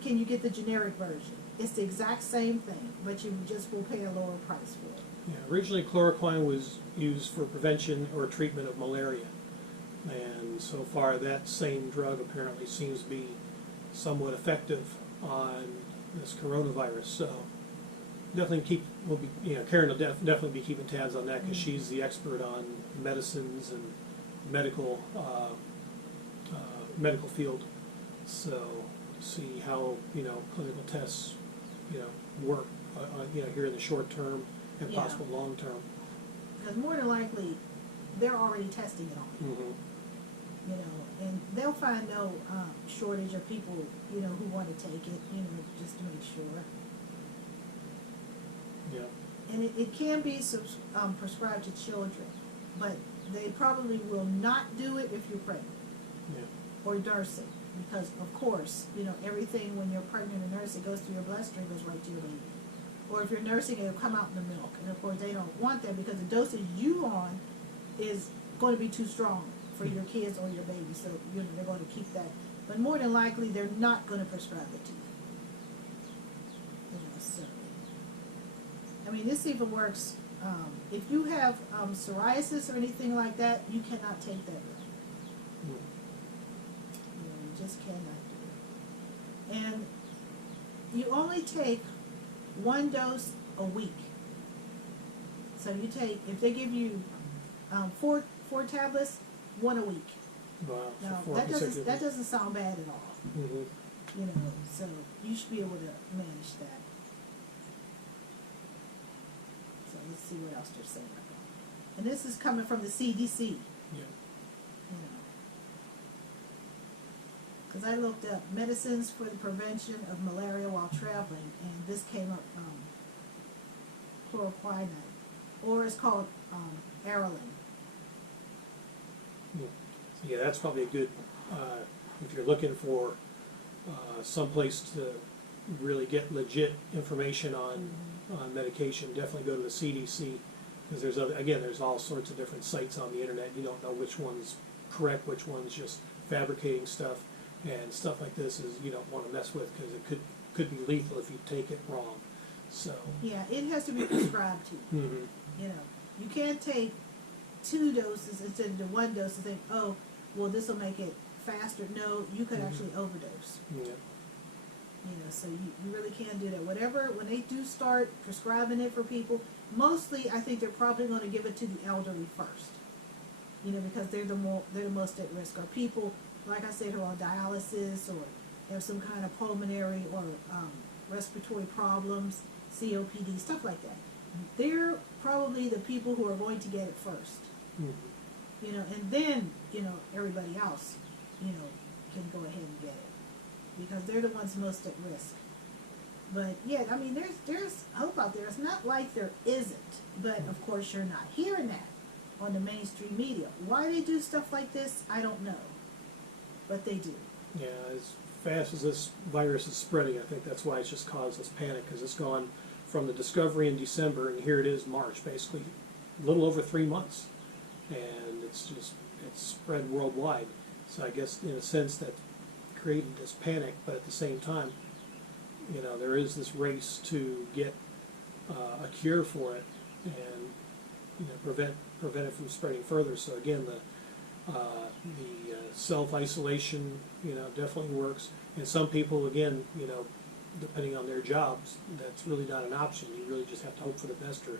can you get the generic version? It's the exact same thing, but you just will pay a lower price for it. yeah, originally chloroquine was used for prevention or treatment of malaria. And so far that same drug apparently seems to be somewhat effective on this coronavirus. So definitely Karen will definitely be keeping tabs on that because she's the expert on medicines and medical medical field. So see how, you know, clinical tests, you know, work, you know, here in the short term and Yeah. possible long term. Because more than likely, they're already testing it on you. Mm-hmm. You know, and they'll find no shortage of people, you know, who want to take it, you know, just to make sure. Yeah. And it can be prescribed to children, but they probably will not do it if you're pregnant Yeah. or nursing. Because, of course, you know, everything when you're pregnant and nursing goes through your bloodstream goes right to your baby. Or if you're nursing, it'll come out in the milk. And, of course, they don't want that because the dosage you on is going to be too strong for your kids or your baby. So, you know, they're going to keep that. But more than likely, they're not going to prescribe it to you. You know, so. I mean, this even works. If you have psoriasis or anything like that, you cannot take that drug. Mm. You know, you just cannot do it. And you only take one dose a week. So you take, if they give you four tablets, one a week. Wow. Now For 4 that consecutive doesn't sound bad at all. Mm-hmm. You know, so you should be able to manage that. So let's see what else they're saying about that. And this is coming from the CDC. Yeah. You know, because I looked up medicines for the prevention of malaria while traveling, and this came up chloroquine, or it's called Aralen. Yeah. So yeah, that's probably a good, if you're looking for someplace to really get legit information on medication, definitely go to the CDC, because there's all sorts of different sites on the internet. You don't know which one's correct, which one's just fabricating stuff, and stuff like this is you don't want to mess with because it could be lethal if you take it wrong. So Yeah, it has to be prescribed to you. mm-hmm. You know, you can't take 2 doses instead of the 1 dose and think, oh, well, this will make it faster. No, you could actually overdose. Yeah. You know, so you really can't do that. When they do start prescribing it for people, mostly I think they're probably going to give it to the elderly first. You know, because they're the most at risk. Or people, like I said, who are on dialysis or have some kind of pulmonary or respiratory problems, COPD, stuff like that. They're probably the people who are going to get it first. Mm-hmm. You know, and then, you know, everybody else, you know, can go ahead and get it. Because they're the ones most at risk. But yeah, I mean, there's hope out there. It's not like there isn't, but of course you're not hearing that on the mainstream media. Why they do stuff like this, I don't know, but they do. Yeah, as fast as this virus is spreading, I think that's why it's just caused this panic, because it's gone from the discovery in December, and here it is March, basically a little over 3 months, and it's spread worldwide. So I guess in a sense that created this panic, but at the same time, there is this race to get a cure for it and prevent it from spreading further. So again, the self-isolation definitely works, and some people, again, depending on their jobs, that's really not an option. You really just have to hope for the best, or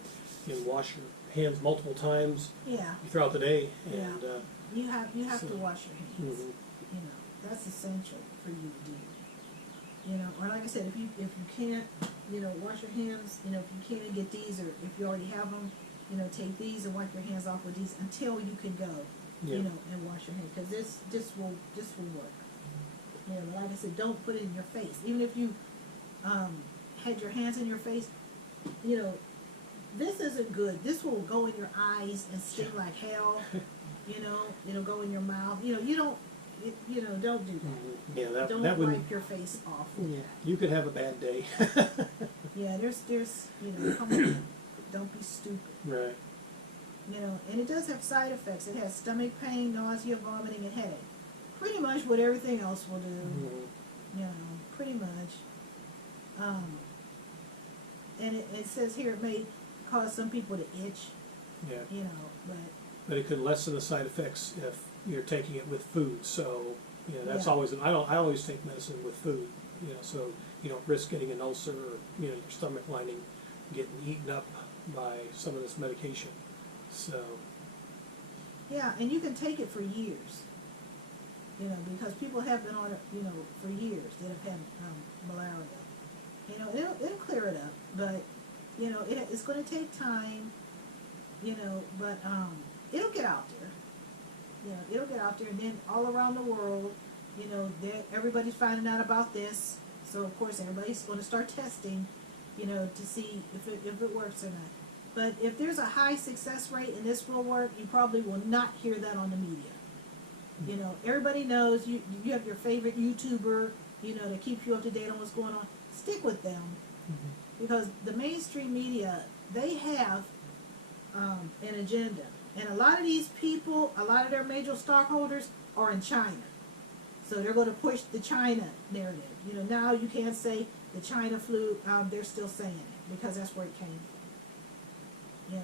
wash your hands multiple times Yeah. throughout the day. Yeah. And You have So- to wash your hands. mhm. That's essential for you to do. Or like I said, if you can't, wash your hands, if you can't get these, or if you already have them, take these and wipe your hands off with these until you can go, Yeah. and wash your hands, because this will work. Like I said, don't put it in your face. Even if you had your hands in your face, this isn't good. This will go in your eyes and sting like hell. It'll go in your mouth. You don't don't do that. Yeah, Don't that would. wipe your face off with Yeah, that. you could have a bad day. Yeah, there's come on, don't be stupid. Right. And it does have side effects. It has stomach pain, nausea, vomiting, and headache. Pretty much what everything else will do. Mhm. Pretty much. And it says here it may cause some people to itch, Yeah. but But it could lessen the side effects if you're taking it with food. So that's Yeah. always. I always take medicine with food. So you don't risk getting an ulcer, or your stomach lining getting eaten up by some of this medication. So yeah, and you can take it for years. Because people have been on it, for years that have had malaria. It'll clear it up, but it's going to take time. But it'll get out there. It'll get out there, and then all around the world, everybody's finding out about this. So of course everybody's going to start testing, to see if it works or not. But if there's a high success rate and this will work, you probably will not hear that on the media. Everybody knows you have your favorite YouTuber, to keep you up to date on what's going on. Stick with them, because the mainstream media, they have an agenda. And a lot of these people, a lot of their major stockholders are in China. So they're going to push the China narrative. Now you can't say the China flu, they're still saying it, because that's where it came from.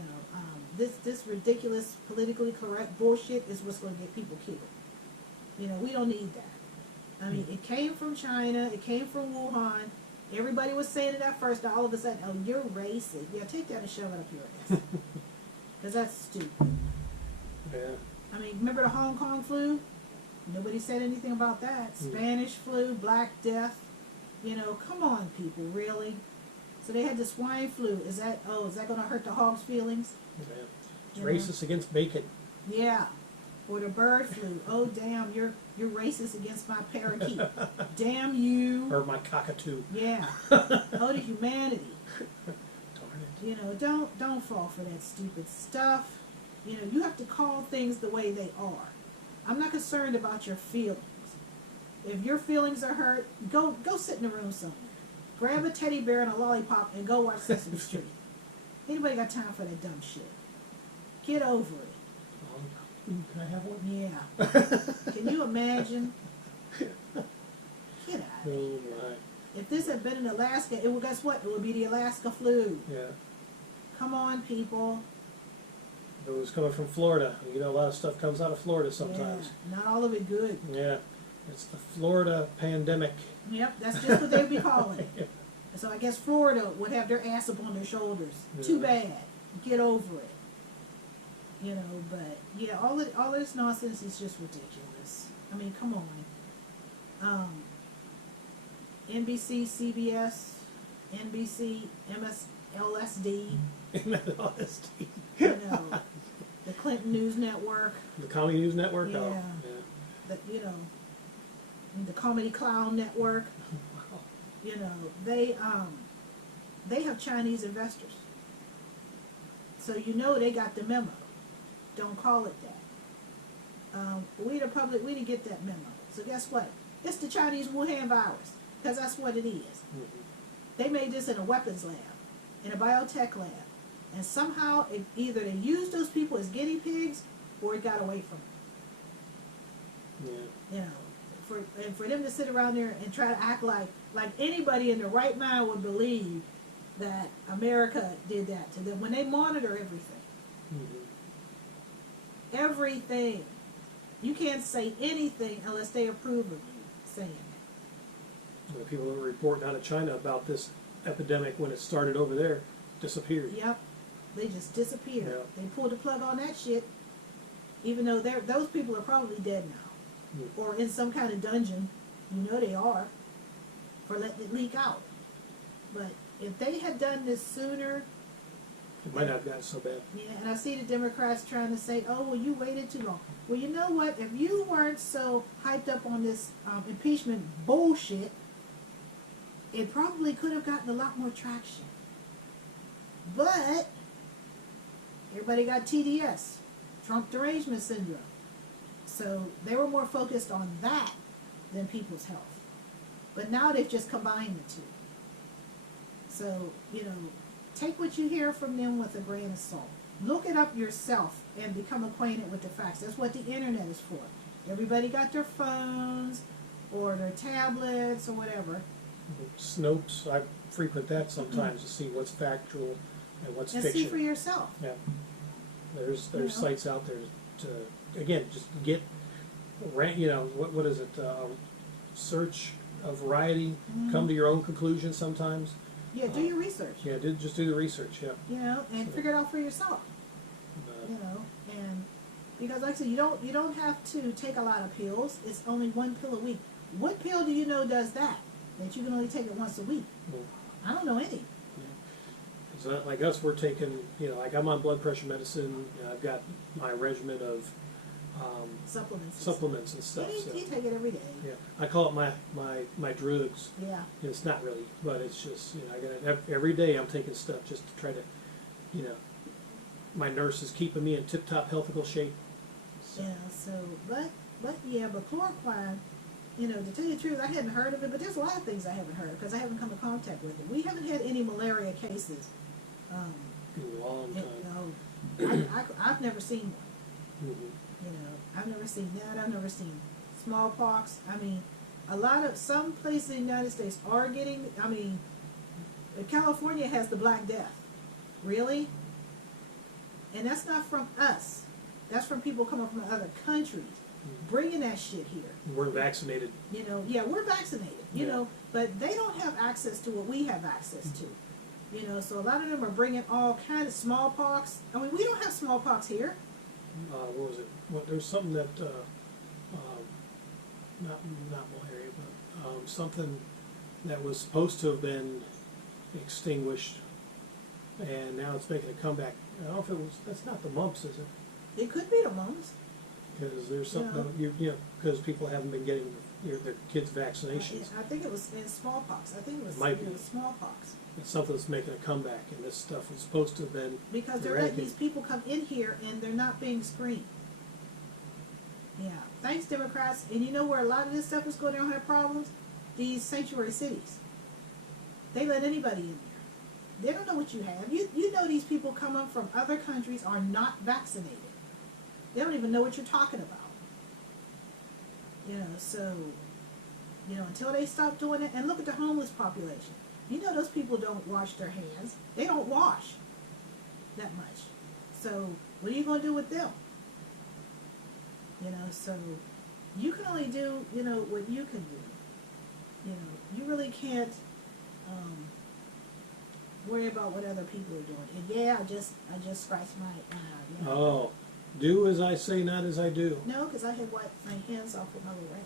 This ridiculous, politically correct bullshit is what's going to get people killed. We don't need that. I mean, it came from China, it came from Wuhan. Everybody was saying it at first, now all of a sudden, oh, you're racist. Yeah, take that and shove it up your ass. Because that's stupid. yeah. I mean, remember the Hong Kong flu? Nobody said anything about that. Spanish flu, Black Death. Come on, people, really? So they had the swine flu. Is that going to hurt the hog's feelings? Yeah. It's Yeah. racist against bacon. Yeah. Or the bird flu. Oh, damn, you're racist against my parakeet. Damn you. Or my cockatoo. Yeah. Oh, the humanity. Darn it. Don't fall for that stupid stuff. You have to call things the way they are. I'm not concerned about your feelings. If your feelings are hurt, go sit in a room somewhere. Grab a teddy bear and a lollipop and go watch Sesame Street. Anybody got time for that dumb shit? Get over it. Can I have one? Yeah. Can you imagine? Get out of it. Oh my. If this had been in Alaska, guess what? It would be the Alaska flu. Yeah. Come on, people. If it was coming from Florida, a lot of stuff comes out of Florida sometimes. Yeah, not all of it good. Yeah. It's the Florida pandemic. Yep, that's just what they'd be calling it. So I guess Florida would have their ass up on their shoulders. Yeah. Too bad. Get over it. But yeah, all of this nonsense is just ridiculous. I mean, come on. NBC, CBS, NBC, LSD, Honesty. the Clinton News Network, The Comedy News Network? Yeah. Oh, the the Comedy Clown Network. yeah. Wow. They have Chinese investors. So they got the memo. Don't call it that. We the public, we didn't get that memo. So guess what? It's the Chinese Wuhan virus, because that's what it is. Mhm. They made this in a weapons lab, in a biotech lab, and somehow either they used those people as guinea pigs or it got away from them. Yeah. You know, for them to sit around there and try to act like anybody in their right mind would believe that America did that to them when they monitor everything. Mm-hmm. Everything. You can't say anything unless they approve of you saying it. The people that were reporting out of China about this epidemic when it started over there disappeared. Yep. They just disappeared. Yeah. They pulled the plug on that shit, even though those people are probably dead now. Mm. Or in some kind of dungeon. You know they are. For letting it leak out. But if they had done this sooner... It might not have gotten so bad. Yeah, and I see the Democrats trying to say, oh, well, you waited too long. Well, you know what? If you weren't so hyped up on this impeachment bullshit, it probably could have gotten a lot more traction. But everybody got TDS, Trump derangement syndrome. So they were more focused on that than people's health. But now they've just combined the two. So, you know, take what you hear from them with a grain of salt. Look it up yourself and become acquainted with the facts. That's what the internet is for. Everybody got their phones or their tablets or whatever. Snopes, I frequent that sometimes to see what's factual and what's And fiction. see for yourself. Yeah. There's You know. sites out there to, again, just get, you know, what is it, search a variety, come to your own conclusion sometimes. Yeah, do your research. Yeah, just do the research, yeah. You know, and figure it out for yourself. You know, and because like I said, you don't have to take a lot of pills. It's only one pill a week. What pill do you know does that? That you can only take it once a week? Well, I don't know any. so like us, we're taking, you know, like I'm on blood pressure medicine. You know, I've got my regimen of Supplements. and stuff. You, So, you take it every day. yeah, I call it my drugs. Yeah. It's not really, but it's just, you know, I got every day I'm taking stuff just to try to, you know, my nurse is keeping me in tip-top healthful shape. So, Yeah, so, but yeah, but chloroquine, you know, to tell you the truth, I hadn't heard of it, but there's a lot of things I haven't heard because I haven't come in contact with it. We haven't had any malaria cases. in a long time. I've never seen one. Mhm. You know, I've never seen that. I've never seen smallpox. I mean, some places in the United States are getting, I mean, California has the Black Death. Really? And that's not from us. That's from people coming from other countries, bringing that shit here. We're vaccinated. You know, yeah, we're vaccinated, you Yeah. know, but they don't have access to what we have access to. You know, so a lot of them are bringing all kinds of smallpox. I mean, we don't have smallpox here. What was it? There's something that, not malaria, but something that was supposed to have been extinguished, and now it's making a comeback. I don't know if it was. That's not the mumps, is it? It could be the mumps. Because there's something Yeah. you know, because people haven't been getting their kids' vaccinations. I think it was in smallpox. I think it was, Might be. smallpox. It's something that's making a comeback, and this stuff was supposed to have been Because they're letting these eradicated. people come in here and they're not being screened. Yeah. Thanks, Democrats. And you know where a lot of this stuff is going to have problems? These sanctuary cities. They let anybody in there. They don't know what you have. You know these people coming from other countries are not vaccinated. They don't even know what you're talking about. You know, so, you know, until they stop doing it, and look at the homeless population. You know those people don't wash their hands. They don't wash that much. So what are you going to do with them? You know, so you can only do, you know, what you can do. You know, you really can't worry about what other people are doing. And yeah, I just scratched my you know. Oh, do as I say, not as I do. No, because I had wiped my hands off with my little rag.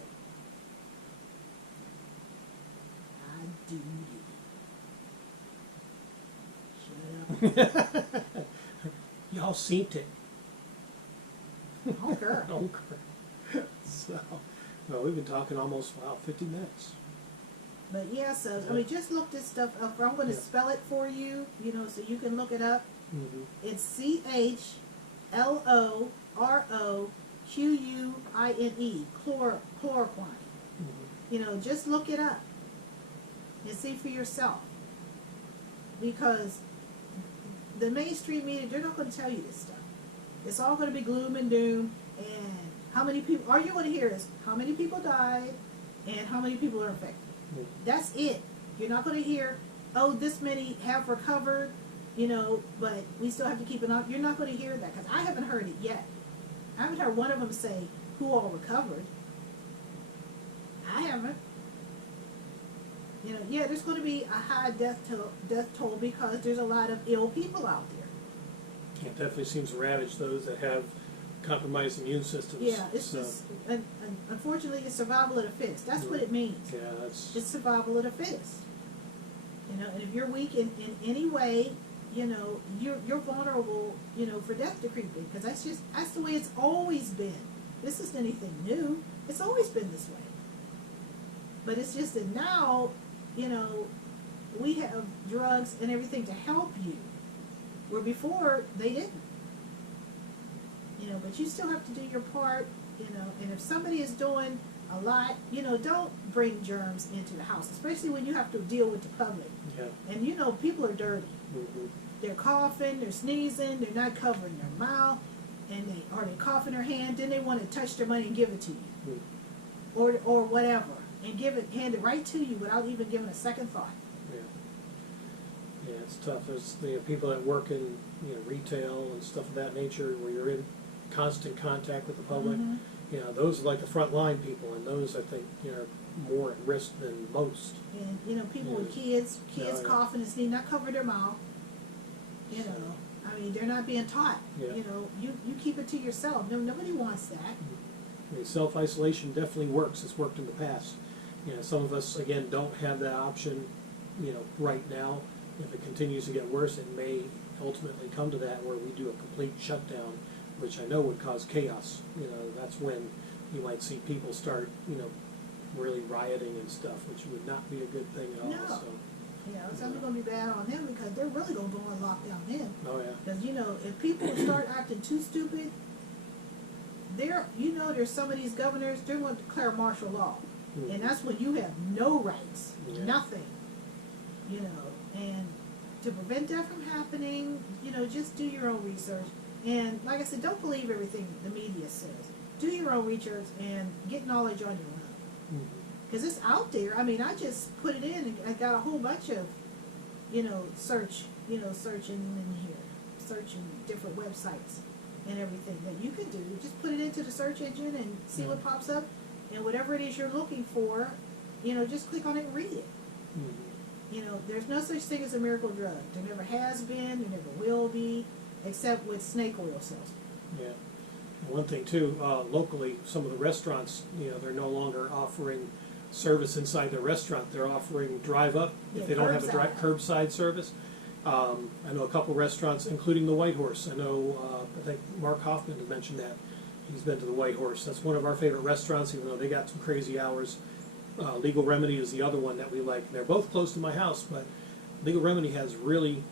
I do. Shut up. Y'all seen it. Oh, girl. Oh, crap. So, well, we've been talking almost 50 minutes. But yeah, so I mean, just look this stuff up. I'm going to Yeah. spell it for you, you know, so you can look it up. Mm-hmm. It's CHLOROQUINE, chloroquine. Mm-hmm. You know, just look it up and see for yourself. Because the mainstream media, they're not going to tell you this stuff. It's all going to be gloom and doom. And how many people, all you're going to hear is how many people died and how many people are infected. Mm. That's it. You're not going to hear, oh, this many have recovered, you know, but we still have to keep it up. You're not going to hear that because I haven't heard it yet. I haven't heard one of them say who all recovered. I haven't. You know, yeah, there's going to be a high death toll because there's a lot of ill people out there. It definitely seems to ravage those that have compromised immune systems. Yeah, it's so, just, unfortunately, it's survival of the fittest. That's what it means. yeah, that's It's survival of the fittest. You know, and if you're weak in any way, you know, you're vulnerable, you know, for death to creep in. Because that's the way it's always been. This isn't anything new. It's always been this way. But it's just that now, you know, we have drugs and everything to help you. Where before, they didn't. You know, but you still have to do your part, you know, and if somebody is doing a lot, you know, don't bring germs into the house, especially when you have to deal with the public. yeah. And you know, people are dirty. Mm-hmm. They're coughing, they're sneezing, they're not covering their mouth, and they cough in their hand, then they want to touch their money and give it to you. Mm. Or whatever. And hand it right to you without even giving a second thought. Yeah. Yeah, it's tough. There's people that work in retail and stuff of that nature where you're in constant contact with the public. Mhm. You know, those are like the front line people, and those I think are more at risk than most. And you know, people with Yeah. kids Yeah. coughing and sneezing, not cover their mouth. You know, I mean, they're not being taught. Yeah. You know, you keep it to yourself. No, nobody wants that. I mean, self-isolation definitely works. It's worked in the past. You know, some of us, again, don't have that option, right now. If it continues to get worse, it may ultimately come to that where we do a complete shutdown, which I know would cause chaos. You know, that's when you might see people start, really rioting and stuff, which would not be a good thing at all. No. So, You know, it's only going to be bad on them because they're really going to go on lockdown then. oh yeah. Because, you know, if people start acting too stupid, there's some of these governors, they're going to declare martial law. Mhm. And that's when you have no rights, Yeah. nothing, you know. And to prevent that from happening, just do your own research. And like I said, don't believe everything the media says. Do your own research and get knowledge on your own. Mhm. Because it's out there. I mean, I just put it in and I got a whole bunch of, searching in here, searching different websites and everything that you can do. Just put it into the search engine and see what pops up. And whatever it is you're looking for, just click on it and read it. Mhm. There's no such thing as a miracle drug. There never has been, there never will be, except with snake oil salesmen. Yeah. And one thing too, locally, some of the restaurants, they're no longer offering service inside the restaurant. They're offering drive up if Yeah, they don't have a curbside. curbside service. I know a couple restaurants, including the White Horse. I know, I think Mark Hoffman had mentioned that. He's been to the White Horse. That's one of our favorite restaurants, even though they got some crazy hours. Legal Remedy is the other one that we like. They're both close to my house, but Legal Remedy has really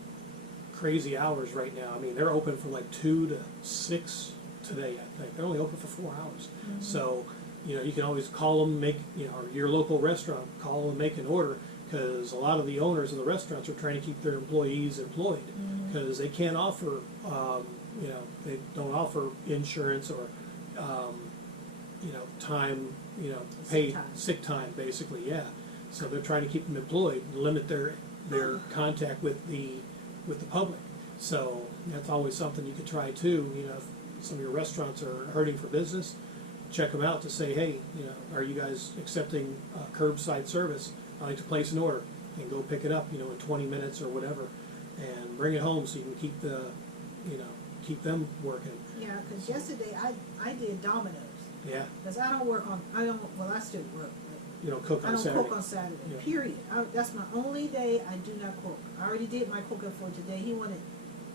crazy hours right now. I mean, they're open from like 2 to 6 today, I think. They're only open for 4 hours. Mhm. So, you can always call them, or your local restaurant, call and make an order, because a lot of the owners of the restaurants are trying to keep their employees employed, Mhm. because they can't offer, they don't offer insurance or, time, paid time. sick time, basically, yeah. So they're trying to keep them employed, limit their contact with the public. So that's always something you could try too. If some of your restaurants are hurting for business, check them out to say, hey, are you guys accepting curbside service? I'd like to place an order and go pick it up, in 20 minutes or whatever, and bring it home so you can keep keep them working. Yeah, because yesterday I did Domino's. Yeah, Because I still work, but you don't cook I on don't Saturday. cook on Saturday, Yeah. period. That's my only day I do not cook. I already did my cooking for today. He wanted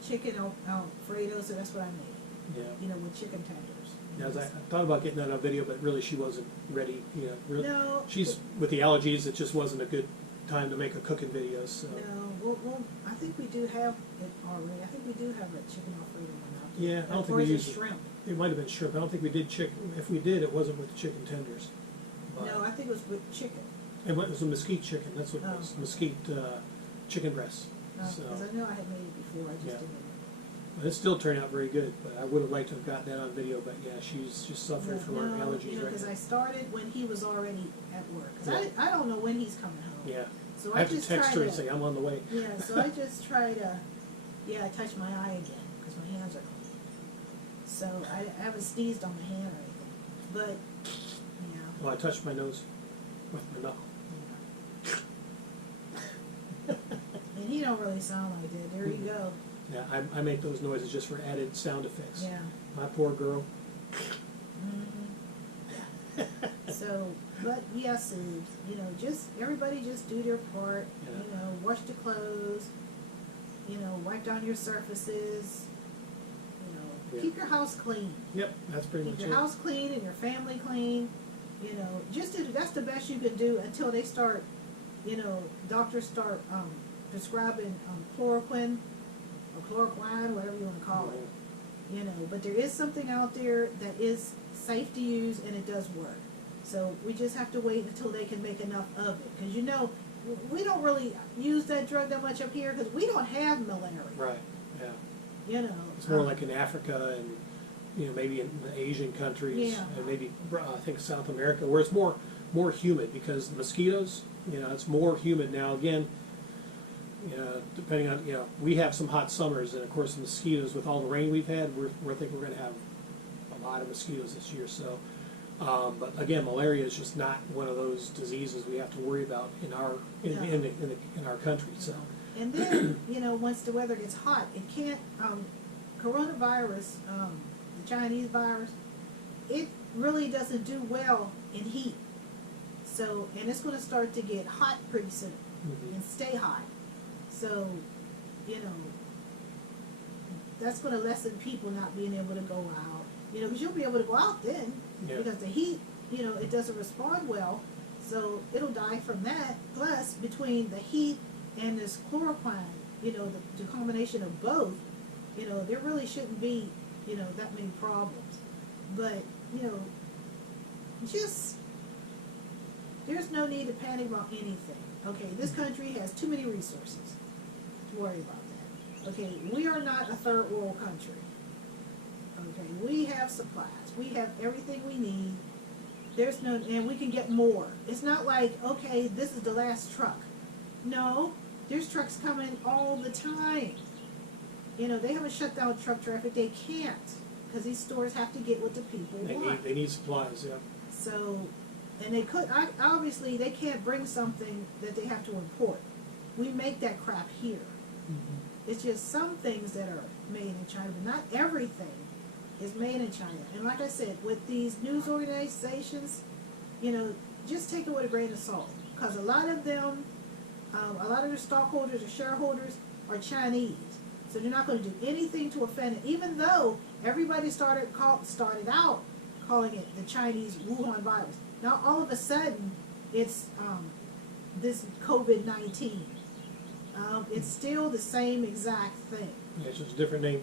chicken Alfredo, so that's what I made, Yeah. with chicken tenders. Yeah, I thought about getting that on video, but really she wasn't ready. Really, No. she's with the allergies. It just wasn't a good time to make a cooking video. So No, I think we do have it already. I think we do have a chicken Alfredo one out there. yeah, I don't think Or we is it used it. shrimp? It might have been shrimp. I don't think we did chicken. If we did, it wasn't with chicken tenders. But No, I think it was with chicken. it was a mesquite chicken. That's what it Oh. was. Mesquite chicken breast. So Because I know I had made it before, I just Yeah. didn't remember. it still turned out very good. But I would have liked to have gotten that on video. But yeah, she's just suffering from her allergies right Because now. I started when he was already at work. 'Cause Yeah. I don't know when he's coming home. Yeah, So I have to just text try her and to, say I'm on the way. yeah, so I just try to, I touch my eye again, because my hands are clean. So I haven't sneezed on my hand or anything, but, yeah. Well, I touched my nose with my knuckle. And he don't really sound like that, there you go, Yeah, I make those noises just for added sound effects. yeah. My poor girl. Mhm. So, but yes, just, everybody just do their part, Yeah. Wash the clothes, wipe down your surfaces, Yeah. keep your house clean. Yep, that's pretty Keep much your it. house clean and your family clean, that's the best you can do until they start, doctors start, prescribing, chloroquine, or chloroquine, whatever you wanna call it. But there is something out there that is safe to use and it does work. So we just have to wait until they can make enough of it, cause we don't really use that drug that much up here, cause we don't have malaria. Right, yeah. It's more like in Africa and, maybe in the Asian countries, Yeah. and maybe, I think South America, where it's more humid, because the mosquitoes, it's more humid now. Again, depending on, we have some hot summers, and of course the mosquitoes, with all the rain we've had, I think we're gonna have a lot of mosquitoes this year, so. But again, malaria is just not one of those diseases we have to worry about in our country, so. And then, once the weather gets hot, it can't, coronavirus, the Chinese virus, it really doesn't do well in heat. So, and it's gonna start to get hot pretty soon Mhm. and stay hot. So, that's gonna lessen people not being able to go out, because you'll be able to go out then, Yeah. because the heat, it doesn't respond well, so it'll die from that. Plus, between the heat and this chloroquine, the combination of both, there really shouldn't be, that many problems. But, just, there's no need to panic about anything. Okay, this country has too many resources to worry about that. Okay, we are not a third world country. Okay, we have supplies. We have everything we need. And we can get more. It's not like, okay, this is the last truck. No, there's trucks coming all the time. They haven't shut down truck traffic. They can't, because these stores have to get what the people want. They need supplies, yeah. So, and obviously they can't bring something that they have to import. We make that crap here. Mm-hmm. It's just some things that are made in China, but not everything is made in China. And like I said, with these news organizations, just take it with a grain of salt, because a lot of them, a lot of their stockholders or shareholders are Chinese. So they're not going to do anything to offend it, even though everybody started out calling it the Chinese Wuhan virus. Now all of a sudden, it's this COVID-19. It's still the same exact thing. Yeah, it's just a different name.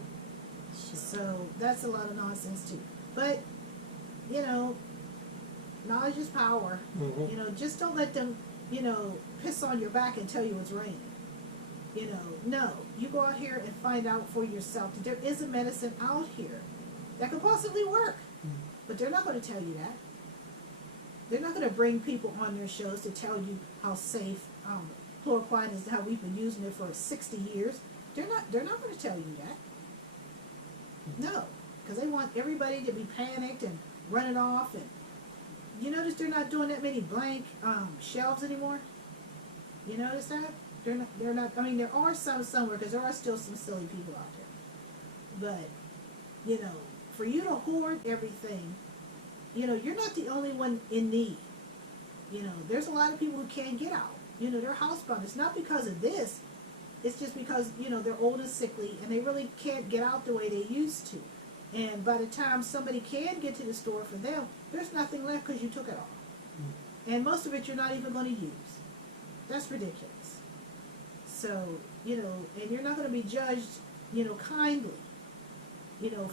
So that's a lot of nonsense too. But, knowledge is power. Mhm. Just don't let them, piss on your back and tell you it's raining. No. You go out here and find out for yourself that there is a medicine out here that could possibly work. But they're not going to tell you that. They're not going to bring people on their shows to tell you how safe chloroquine is, how we've been using it for 60 years. They're not going to tell you that. No, because they want everybody to be panicked and running off. And you notice they're not doing that many blank shelves anymore? You notice that? They're not, I mean, there are some somewhere, because there are still some silly people out there. But, for you to hoard everything, you're not the only one in need. There's a lot of people who can't get out. They're housebound. It's not because of this. It's just because, they're old and sickly, and they really can't get out the way they used to. And by the time somebody can get to the store for them, there's nothing left because you took it all. And most of it you're not even going to use. That's ridiculous. So, and you're not going to be judged, kindly,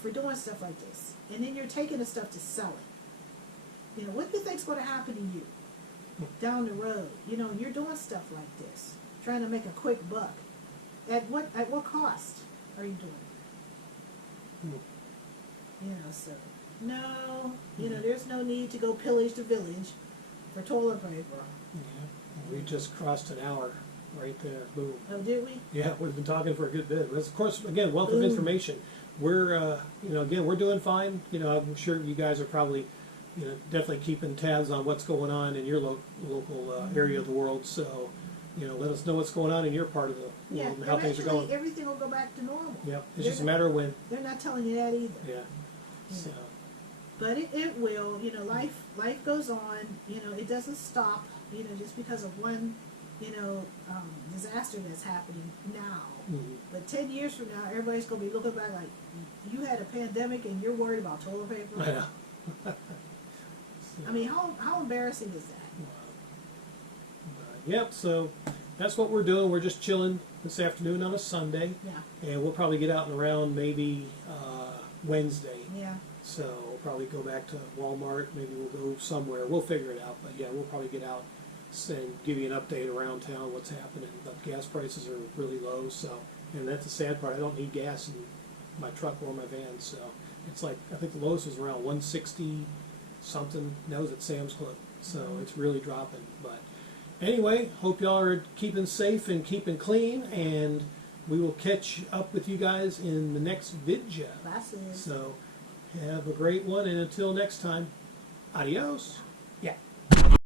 for doing stuff like this. And then you're taking the stuff to sell it. What do you think's going to happen to you down the road? You're doing stuff like this, trying to make a quick buck. at what cost are you doing it? Hmm. You know, so no, you know, there's no need to go pillage the village for toilet paper. Yeah. We just crossed an hour right there. Boom. Oh, did we? Yeah, we've been talking for a good bit. But of course, again, wealth of Boom. information. We're, you know, again, we're doing fine. You know, I'm sure you guys are probably, you know, definitely keeping tabs on what's going on in your local area of the world. So, you know, let us know what's going on in your part of the Yeah, world and how things are going. everything will go back to normal. Yep, it's just a matter of when. They're not telling you that either. Yeah. So, But it will, you know, life goes on, you know, it doesn't stop, you know, just because of one, you know, disaster that's happening now. mhm. But 10 years from now, everybody's going to be looking back like, you had a pandemic and you're worried about toilet paper? I know. I mean, how embarrassing is that? Yep, so that's what we're doing. We're just chilling this afternoon on a Sunday, Yeah, and we'll probably get out and around maybe Wednesday. yeah. So we'll probably go back to Walmart. Maybe we'll go somewhere. We'll figure it out. But yeah, we'll probably get out and give you an update around town, what's happening. But gas prices are really low, so, and that's the sad part. I don't need gas in my truck or my van, so it's like, I think the lowest was around 160 something. That was at Sam's Club, so it's really dropping. But anyway, hope y'all are keeping safe and keeping clean, and we will catch up with you guys in the next vidya. Classes. So have a great one, and until next time, adios.